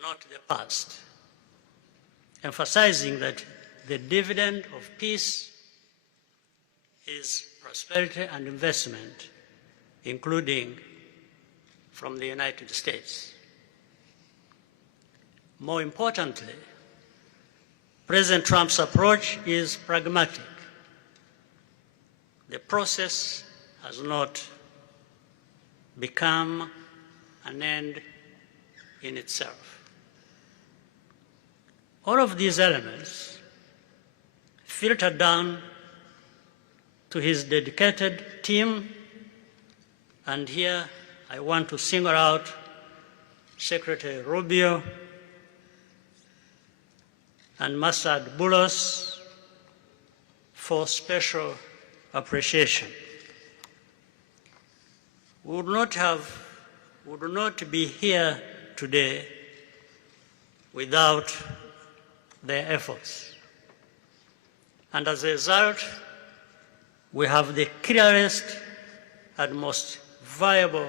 not the past, emphasizing that the dividend of peace is prosperity and investment, including from the United States. More importantly, President Trump's approach is pragmatic. The process has not become an end in itself. All of these elements filter down to his dedicated team, and here I want to single out Secretary Rubio and Masad Boulos for special appreciation. We would not be here today without their efforts. And as a result, we have the clearest and most viable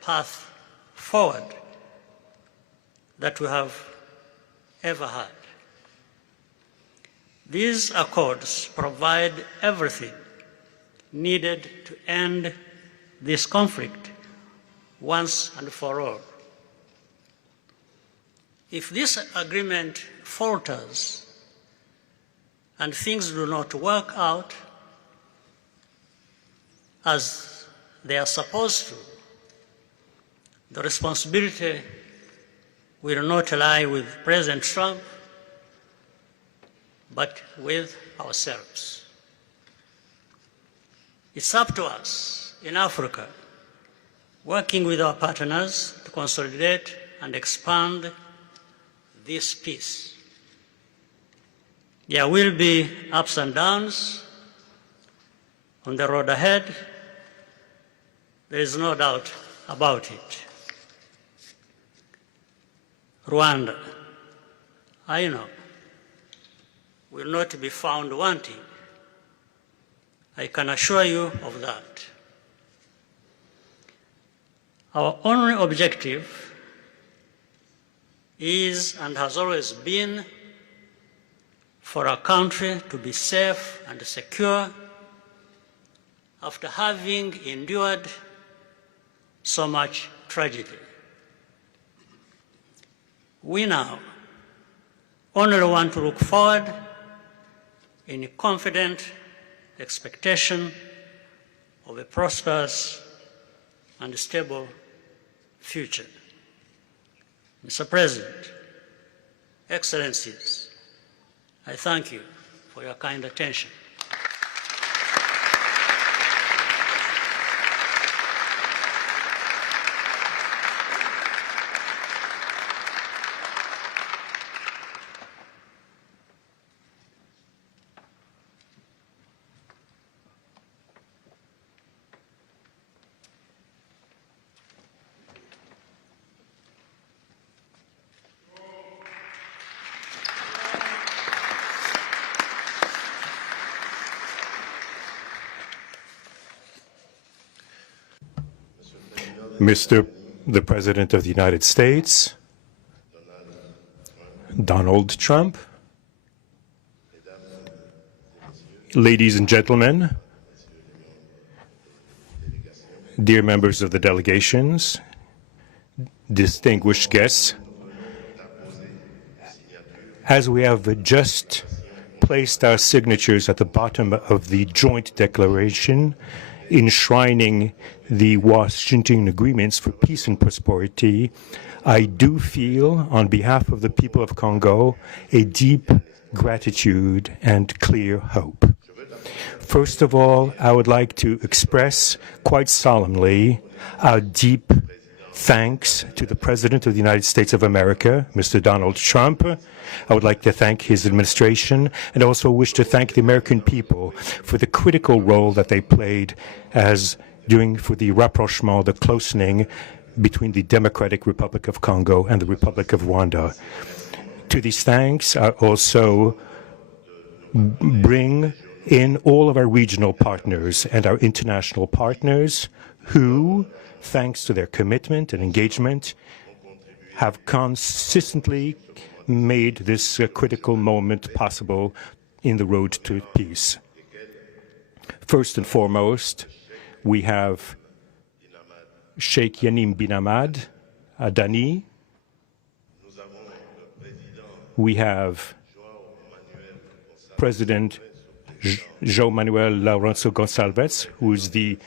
path forward that we have ever had. These accords provide everything needed to end this conflict once and for all. If this agreement falters and things do not work out as they are supposed to, the responsibility will not lie with President Trump, but with ourselves. It's up to us in Africa, working with our partners to consolidate and expand this peace. There will be ups and downs on the road ahead. There is no doubt about it. Rwanda, I know, will not be found wanting. I can assure you of that. Our only objective is and has always been for our country to be safe and secure after having endured so much tragedy. We now only want to look forward in confident expectation of a prosperous and stable future. Mr. President, Excellencies, I thank you for your kind attention. Mr. the President of the United States, Donald Trump, ladies and gentlemen, dear members of the delegations, distinguished guests, as we have just placed our signatures at the bottom of the joint declaration enshrining the Washington agreements for peace and prosperity, I do feel, on behalf of the people of Congo, a deep gratitude and clear hope. First of all, I would like to express quite solemnly our deep thanks to the President of the United States of America, Mr. Donald Trump. I would like to thank his administration and also wish to thank the American people for the critical role that they played for the rapprochement, the closening between the Democratic Republic of Congo and the Republic of Rwanda. To these thanks, I also bring in all of our regional partners and our international partners who, thanks to their commitment and engagement, have consistently made this critical moment possible in the road to peace. First and foremost, we have Sheikh Yanim bin Ahmad Adani. We have President João Manuel Lourenço Gonçalves, who is the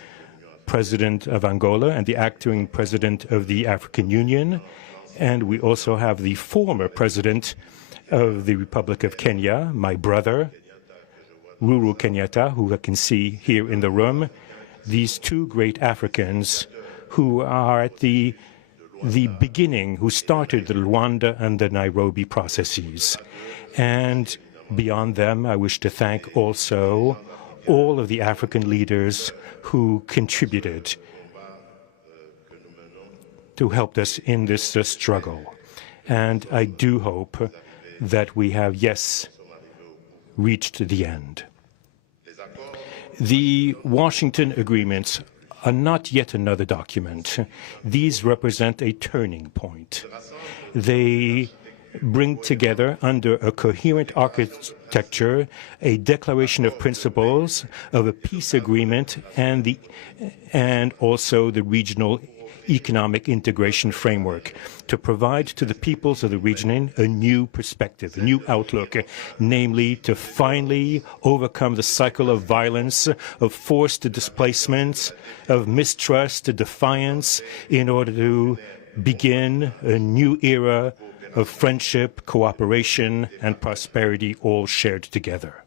President of Angola and the acting President of the African Union. And we also have the former President of the Republic of Kenya, my brother, Uhuru Kenyatta, who I can see here in the room. These two great Africans who are at the beginning, who started the Rwanda and the Nairobi processes. And beyond them, I wish to thank also all of the African leaders who contributed to help us in this struggle. And I do hope that we have, yes, reached the end. The Washington agreements are not yet another document. These represent a turning point. They bring together under a coherent architecture a declaration of principles of a peace agreement and also the regional economic integration framework to provide to the peoples of the region a new perspective, a new outlook, namely to finally overcome the cycle of violence, of forced displacements, of mistrust, defiance, in order to begin a new era of friendship, cooperation, and prosperity all shared together.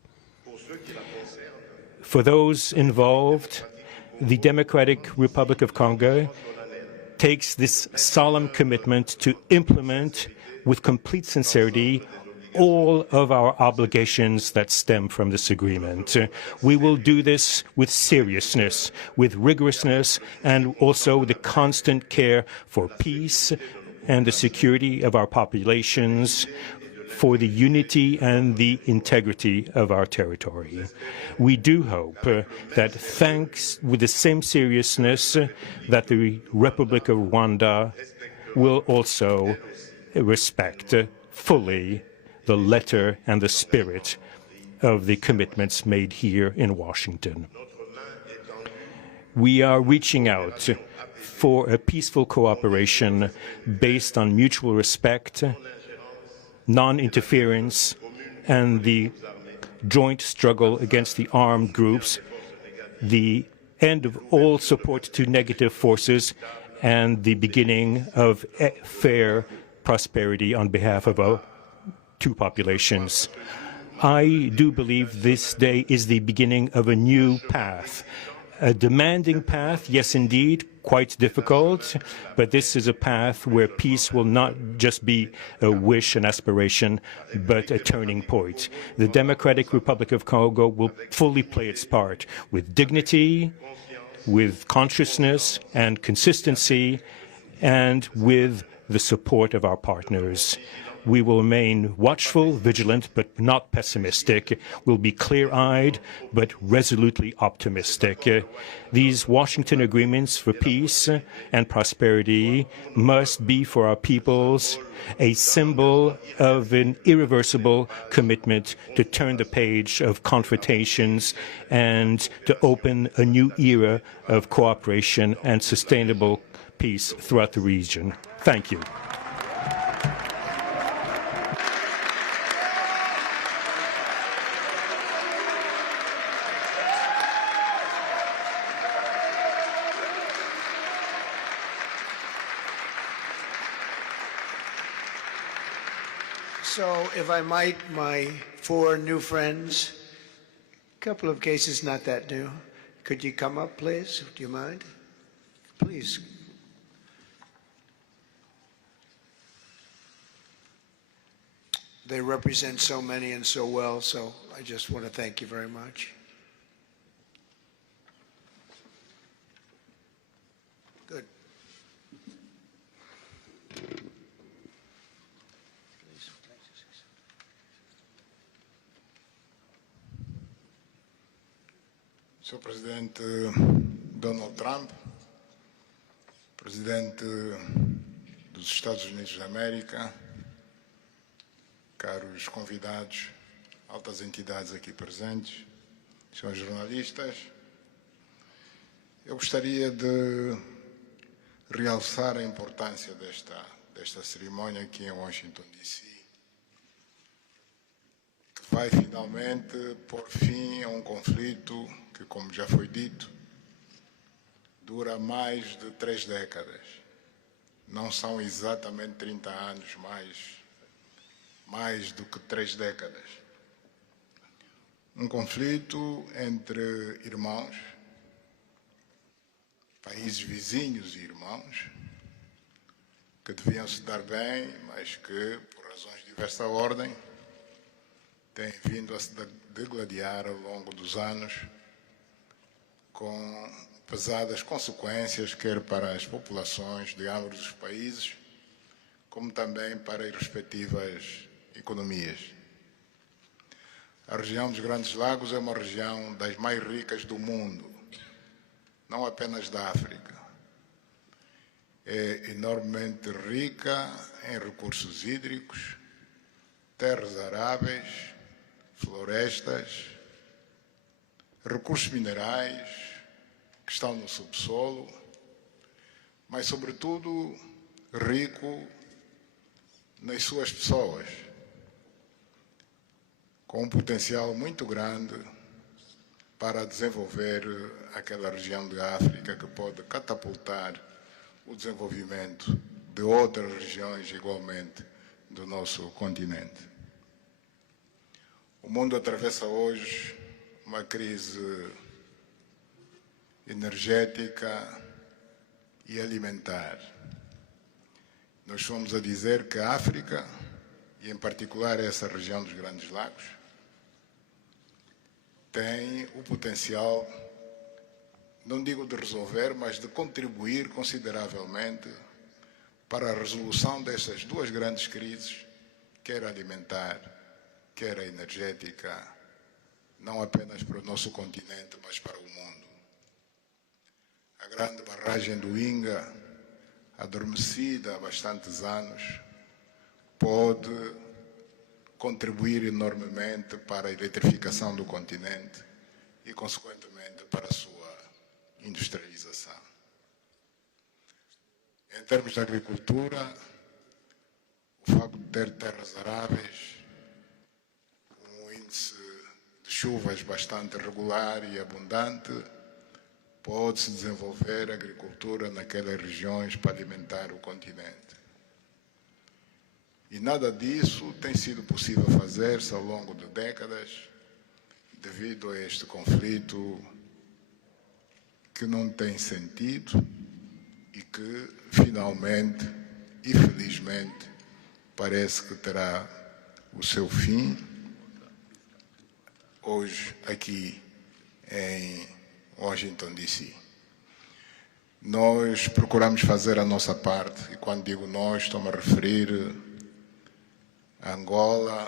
For those involved, the Democratic Republic of Congo takes this solemn commitment to implement with complete sincerity all of our obligations that stem from this agreement. We will do this with seriousness, with rigorousness, and also the constant care for peace and the security of our populations, for the unity and the integrity of our territory. We do hope that thanks with the same seriousness that the Republic of Rwanda will also respect fully the letter and the spirit of the commitments made here in Washington. We are reaching out for a peaceful cooperation based on mutual respect, non-interference, and the joint struggle against the armed groups, the end of all support to negative forces, and the beginning of fair prosperity on behalf of our two populations. I do believe this day is the beginning of a new path. A demanding path, yes indeed, quite difficult, but this is a path where peace will not just be a wish, an aspiration, but a turning point. The Democratic Republic of Congo will fully play its part with dignity, with consciousness and consistency, and with the support of our partners. We will remain watchful, vigilant, but not pessimistic. We'll be clear-eyed, but resolutely optimistic. These Washington agreements for peace and prosperity must be for our peoples a symbol of an irreversible commitment to turn the page of confrontations and to open a new era of cooperation and sustainable peace throughout the region. Thank you. So, if I might, my four new friends, a couple of cases not that new. Could you come up, please? Do you mind? Please. They represent so many and so well, so I just want to thank you very much. Good. Sr. Presidente Donald Trump, Presidente dos Estados Unidos da América, caros convidados, altas entidades aqui presentes, senhores jornalistas, eu gostaria de realçar a importância desta cerimônia aqui em Washington, D.C., que vai finalmente pôr fim a um conflito que, como já foi dito, dura mais de 3 décadas. Não são exatamente 30 anos, mas mais do que 3 décadas. Um conflito entre irmãos, países vizinhos e irmãos, que deviam se dar bem, mas que, por razões de diversa ordem, têm vindo a se degladiar ao longo dos anos, com pesadas consequências, quer para as populações de ambos os países, como também para as respectivas economias. A região dos Grandes Lagos é uma região das mais ricas do mundo, não apenas da África. É enormemente rica em recursos hídricos, terras aráveis, florestas, recursos minerais que estão no subsolo, mas, sobretudo, rico nas suas pessoas, com um potencial muito grande para desenvolver aquela região da África que pode catapultar o desenvolvimento de outras regiões igualmente do nosso continente. O mundo atravessa hoje uma crise energética e alimentar. Nós estamos a dizer que a África, e em particular essa região dos Grandes Lagos, tem o potencial, não digo de resolver, mas de contribuir consideravelmente para a resolução dessas duas grandes crises, quer a alimentar, quer a energética, não apenas para o nosso continente, mas para o mundo. A grande barragem do Inga, adormecida há bastantes anos, pode contribuir enormemente para a eletrificação do continente e, consequentemente, para a sua industrialização. Em termos de agricultura, o facto de ter terras aráveis, um índice de chuvas bastante regular e abundante, pode-se desenvolver agricultura naquelas regiões para alimentar o continente. E nada disso tem sido possível fazer-se ao longo de décadas, devido a este conflito que não tem sentido e que, finalmente e felizmente, parece que terá o seu fim hoje aqui em Washington, D.C. Nós procuramos fazer a nossa parte, e quando digo nós, estou-me a referir a Angola,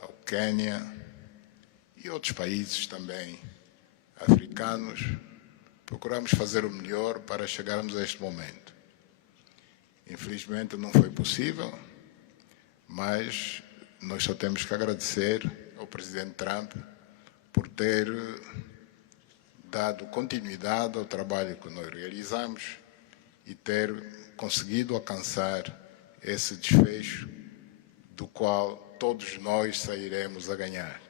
ao Quênia e outros países também africanos. Procuramos fazer o melhor para chegarmos a este momento. Infelizmente não foi possível, mas nós só temos que agradecer ao presidente Trump por ter dado continuidade ao trabalho que nós realizamos e ter conseguido alcançar esse desfecho do qual todos nós sairemos a ganhar.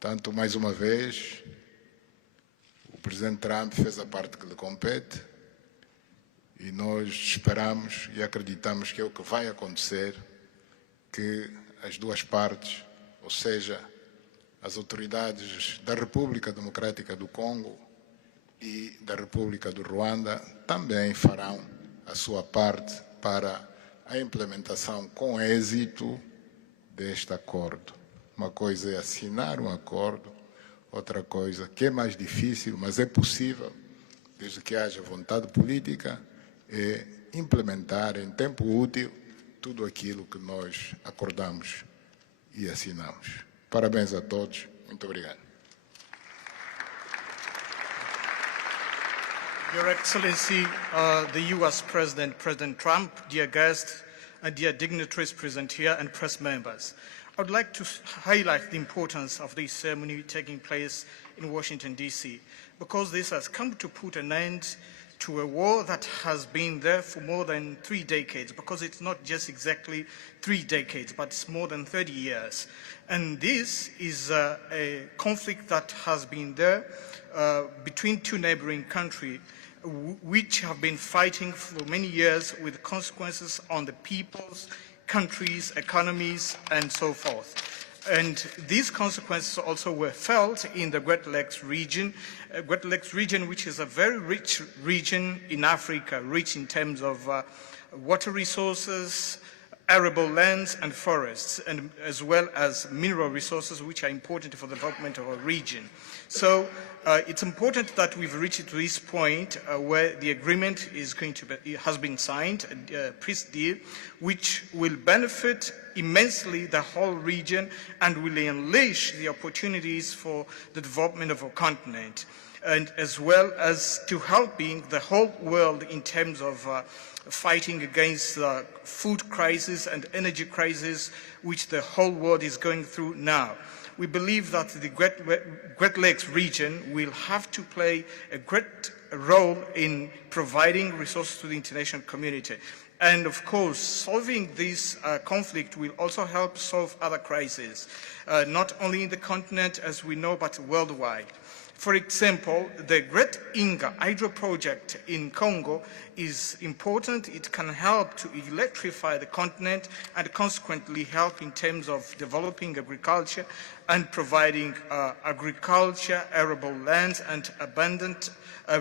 Portanto, mais uma vez, o presidente Trump fez a parte que lhe compete e nós esperamos e acreditamos que é o que vai acontecer, que as duas partes, ou seja, as autoridades da República Democrática do Congo e da República do Ruanda também farão a sua parte para a implementação com êxito deste acordo. Uma coisa é assinar um acordo, outra coisa que é mais difícil, mas é possível, desde que haja vontade política, é implementar em tempo útil tudo aquilo que nós acordamos e assinamos. Parabéns a todos. Muito obrigado. Your Excellency, the U.S. President, President Trump, dear guests, dear dignitaries present here, and press members. I would like to highlight the importance of this ceremony taking place in Washington, D.C., because this has come to put an end to a war that has been there for more than 3 decades, because it's not just exactly 3 decades, but it's more than 30 years. And this is a conflict that has been there between two neighboring countries, which have been fighting for many years with consequences on the peoples, countries, economies, and so forth. And these consequences also were felt in the Great Lakes region, which is a very rich region in Africa, rich in terms of water resources, arable lands and forests, and as well as mineral resources, which are important for the development of a region. So it's important that we've reached to this point where the agreement is going to be, has been signed, a peace deal, which will benefit immensely the whole region and will unleash the opportunities for the development of our continent, and as well as to helping the whole world in terms of fighting against the food crisis and energy crisis which the whole world is going through now. We believe that the Great Lakes region will have to play a great role in providing resources to the international community. And of course, solving this conflict will also help solve other crises, not only in the continent as we know, but worldwide. For example, the Great Inga hydro project in Congo is important. It can help to electrify the continent and consequently help in terms of developing agriculture and providing agriculture, arable lands, and abundant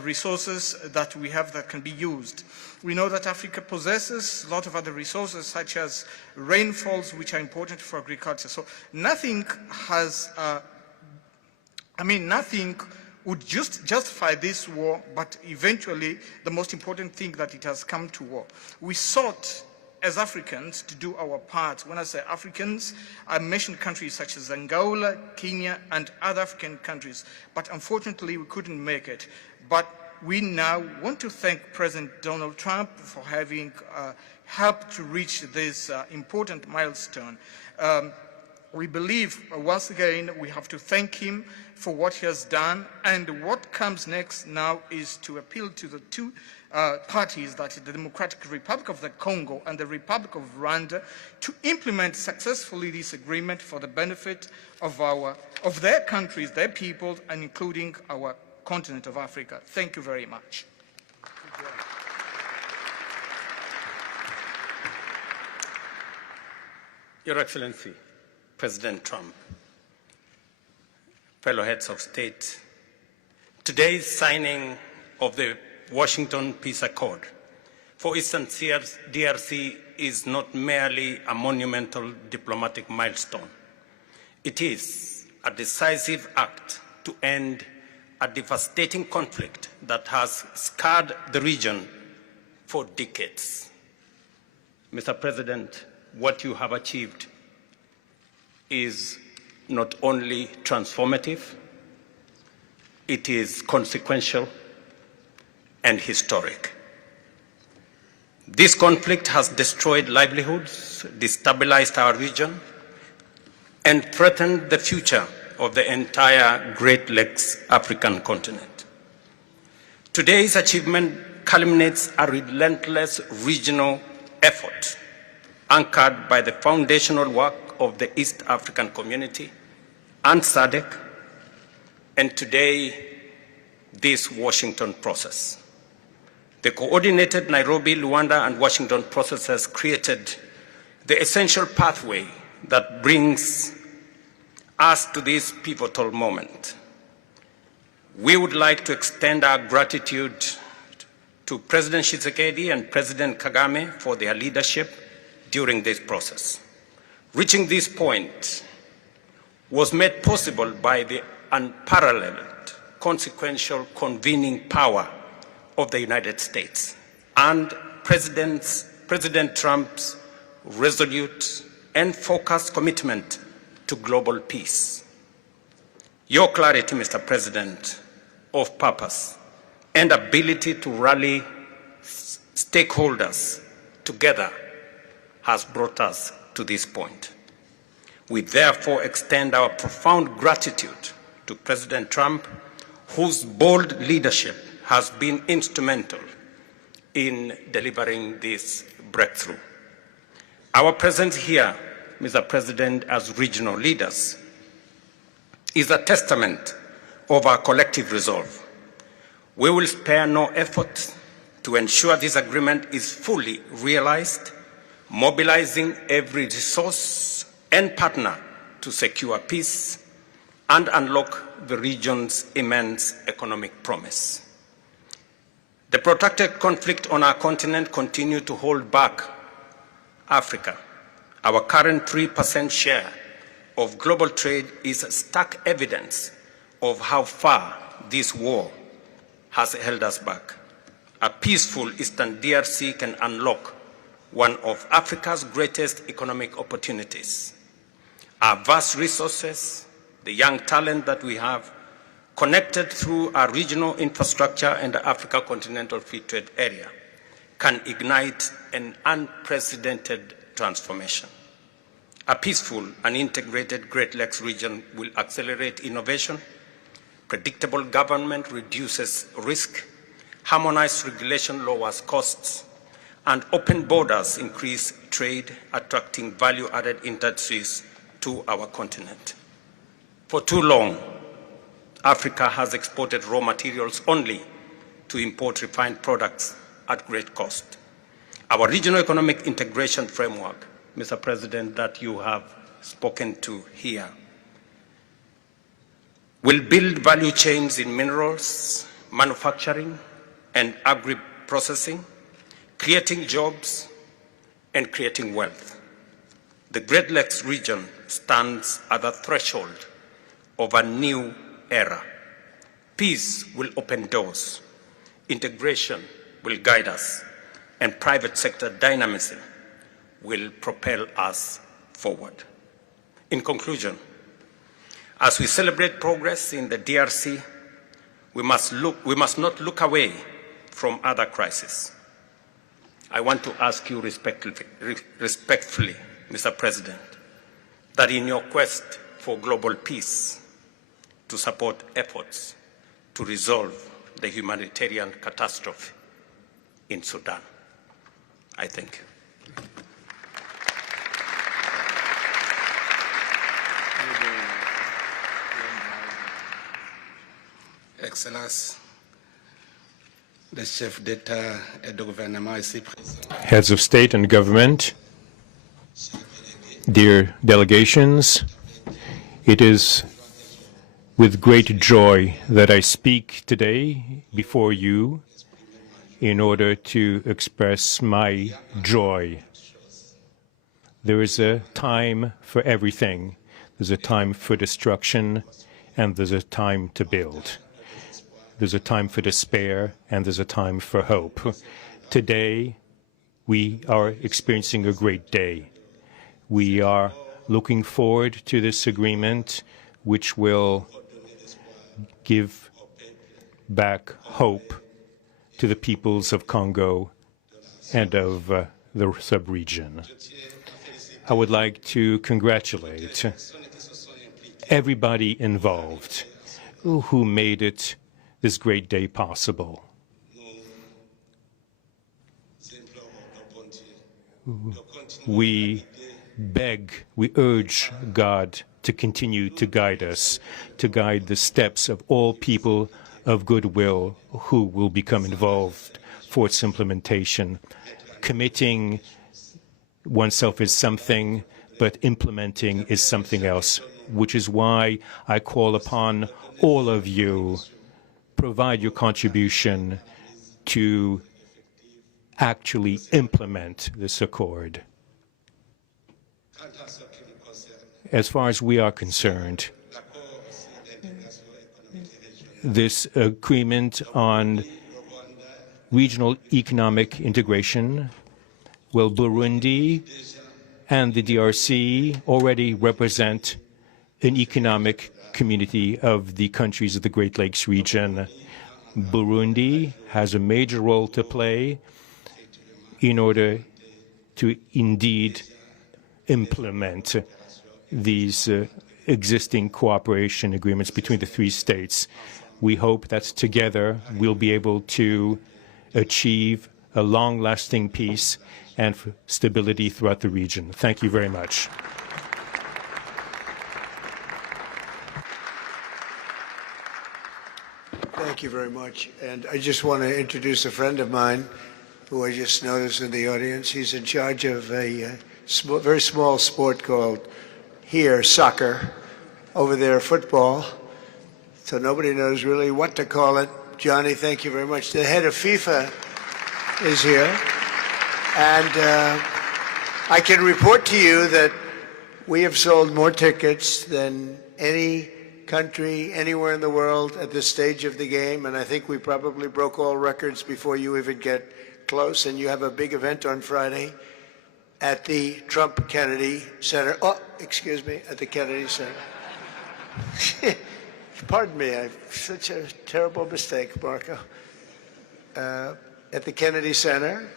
resources that we have that can be used. We know that Africa possesses a lot of other resources such as rainfalls, which are important for agriculture. So nothing has nothing would justify this war, but eventually the most important thing that it has come to war. We sought as Africans to do our part. When I say Africans, I mention countries such as Angola, Kenya, and other African countries, but unfortunately we couldn't make it. But we now want to thank President Donald Trump for having helped to reach this important milestone. we believe, once again, we have to thank him for what he has done, and what comes next now is to appeal to the two parties, that is the Democratic Republic of the Congo and the Republic of Rwanda, to implement successfully this agreement for the benefit of their countries, their people, and including our continent of Africa. Thank you very much. Your Excellency, President Trump, fellow heads of state, today's signing of the Washington Peace Accord for Eastern DRC is not merely a monumental diplomatic milestone. It is a decisive act to end a devastating conflict that has scarred the region for decades. Mr. President, what you have achieved is not only transformative, it is consequential and historic. This conflict has destroyed livelihoods, destabilized our region, and threatened the future of the entire Great Lakes African continent. Today's achievement culminates a relentless regional effort anchored by the foundational work of the East African Community and SADC, and today, this Washington process. The coordinated Nairobi, Luanda, and Washington processes created the essential pathway that brings us to this pivotal moment. We would like to extend our gratitude to President Tshisekedi and President Kagame for their leadership during this process. Reaching this point was made possible by the unparalleled consequential convening power of the United States and President Trump's resolute and focused commitment to global peace. Your clarity, Mr. President, of purpose and ability to rally stakeholders together has brought us to this point. We therefore extend our profound gratitude to President Trump, whose bold leadership has been instrumental in delivering this breakthrough. Our presence here, Mr. President, as regional leaders, is a testament of our collective resolve. We will spare no effort to ensure this agreement is fully realized, mobilizing every resource and partner to secure peace and unlock the region's immense economic promise. The protracted conflict on our continent continues to hold back Africa. Our current 3% share of global trade is stark evidence of how far this war has held us back. A peaceful Eastern DRC can unlock one of Africa's greatest economic opportunities. Our vast resources, the young talent that we have, connected through our regional infrastructure and the Africa Continental Free Trade Area, can ignite an unprecedented transformation. A peaceful and integrated Great Lakes region will accelerate innovation, predictable government reduces risk, harmonized regulation lowers costs, and open borders increase trade, attracting value-added industries to our continent. For too long, Africa has exported raw materials only to import refined products at great cost. Our regional economic integration framework, Mr. President, that you have spoken to here, will build value chains in minerals, manufacturing, and agri-processing, creating jobs and creating wealth. The Great Lakes region stands at the threshold of a new era. Peace will open doors, integration will guide us, and private sector dynamism will propel us forward. In conclusion, as we celebrate progress in the DRC, we must not look away from other crises. I want to ask you respectfully, Mr. President, that in your quest for global peace, to support efforts to resolve the humanitarian catastrophe in Sudan. I thank you. Excellence, le chef d'État et de gouvernement ici présent. Heads of state and government, dear delegations, it is with great joy that I speak today before you in order to express my joy. There is a time for everything. There's a time for destruction, and there's a time to build. There's a time for despair, and there's a time for hope. Today, we are experiencing a great day. We are looking forward to this agreement, which will give back hope to the peoples of Congo and of the sub-region. I would like to congratulate everybody involved who made it this great day possible. We beg, we urge God to continue to guide us, to guide the steps of all people of goodwill who will become involved for its implementation. Committing oneself is something, but implementing is something else, which is why I call upon all of you, provide your contribution to actually implement this accord. As far as we are concerned, this agreement on regional economic integration, well, Burundi and the DRC already represent an economic community of the countries of the Great Lakes region. Burundi has a major role to play in order to indeed implement these existing cooperation agreements between the three states. We hope that together we'll be able to achieve a long-lasting peace and stability throughout the region. Thank you very much. Thank you very much. And I just want to introduce a friend of mine who I just noticed in the audience. He's in charge of a very small sport called here, soccer, over there, football. So nobody knows really what to call it. Johnny, thank you very much. The head of FIFA is here. And I can report to you that we have sold more tickets than any country anywhere in the world at this stage of the game. And I think we probably broke all records before you even get close. And you have a big event on Friday at the Trump Kennedy Center. Oh, excuse me, at the Kennedy Center. Pardon me, I've such a terrible mistake, Marco. At the Kennedy Center,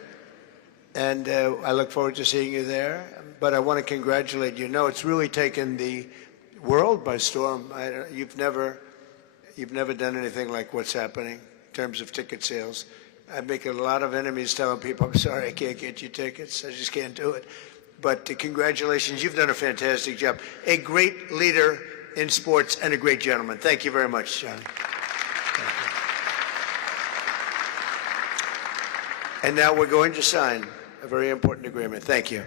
and I look forward to seeing you there. But I want to congratulate you. No, it's really taken the world by storm. You've never done anything like what's happening in terms of ticket sales. I make a lot of enemies telling people, I'm sorry, I can't get you tickets. I just can't do it. But congratulations, you've done a fantastic job. A great leader in sports and a great gentleman. Thank you very much, Johnny. And now we're going to sign a very important agreement. Thank you.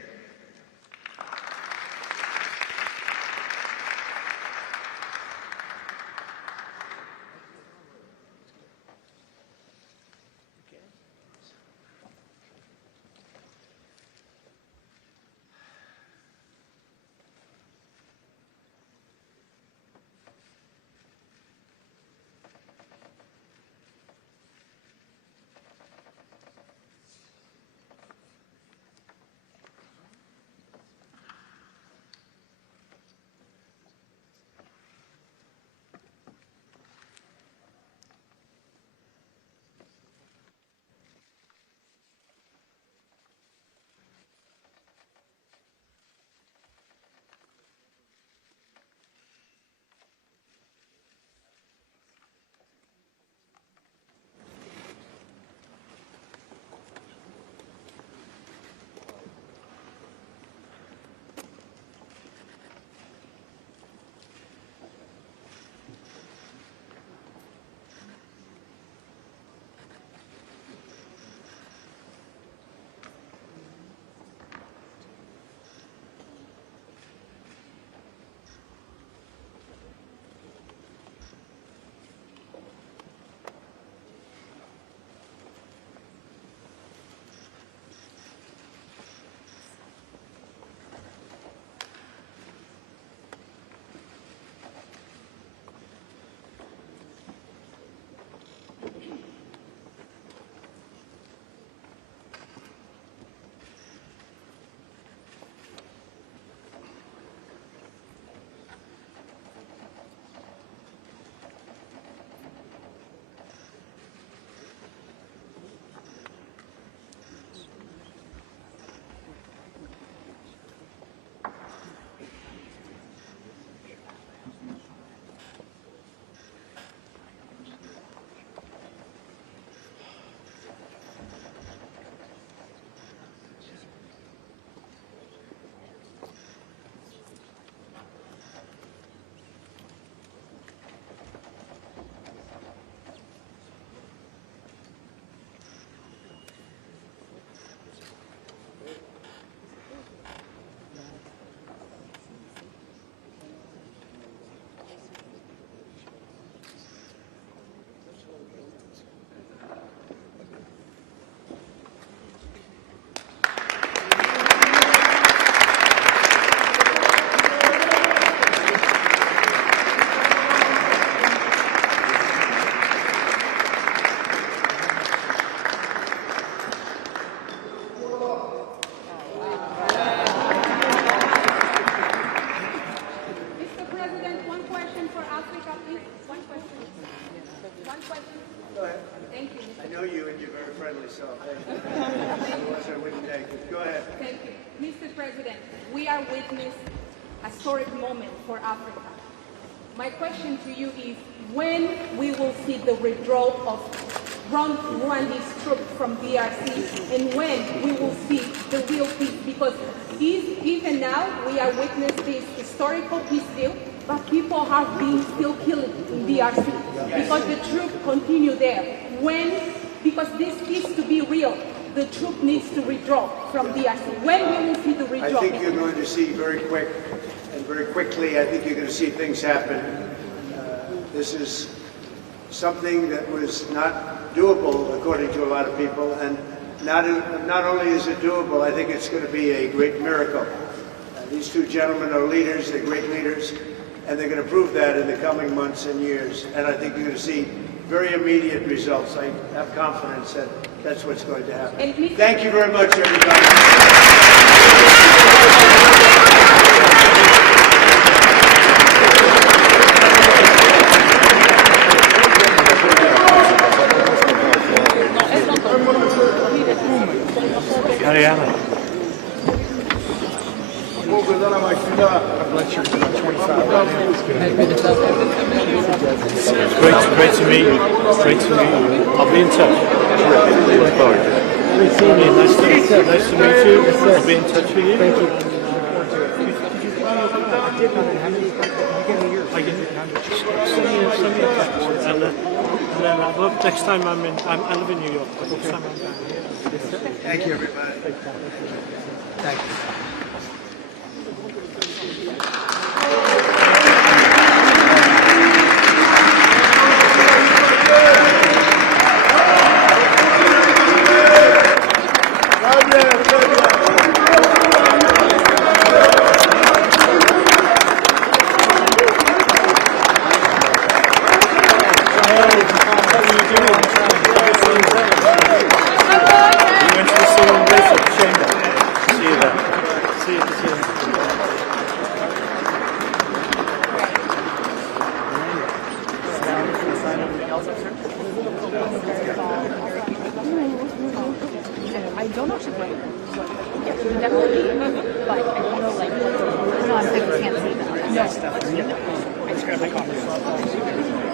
friendly, so otherwise I wouldn't take it. Go ahead. Thank you. Mr. President, we are witnessing a historic moment for Africa. My question to you is when we will see the withdrawal of Rwandese troops from DRC and when we will see the real peace, because even now we are witnessing this historical peace deal, but people have been still killed in DRC because the troops continue there. Because this peace to be real, the troop needs to withdraw from DRC. When we will see the withdrawal? I think you're going to see very quickly, I think you're going to see things happen. This is something that was not doable, according to a lot of people, and not only is it doable, I think it's going to be a great miracle. These two gentlemen are leaders, they're great leaders, and they're going to prove that in the coming months and years. And I think you're going to see very immediate results. I have confidence that that's what's going to happen. Thank you very much, everybody. Ariana. Great to meet you. Great to meet you. I'll be in touch. Great seeing you. Nice to meet you. I'll be in touch with you. Thank you. Send me a text. And then I love next time I live in New York. Next time I'm down here. Thank you, everybody. Thank you. I don't know if she's right. Yeah, she would definitely be. But I don't know, like, no, I can't say that. No. I just grabbed my coffee.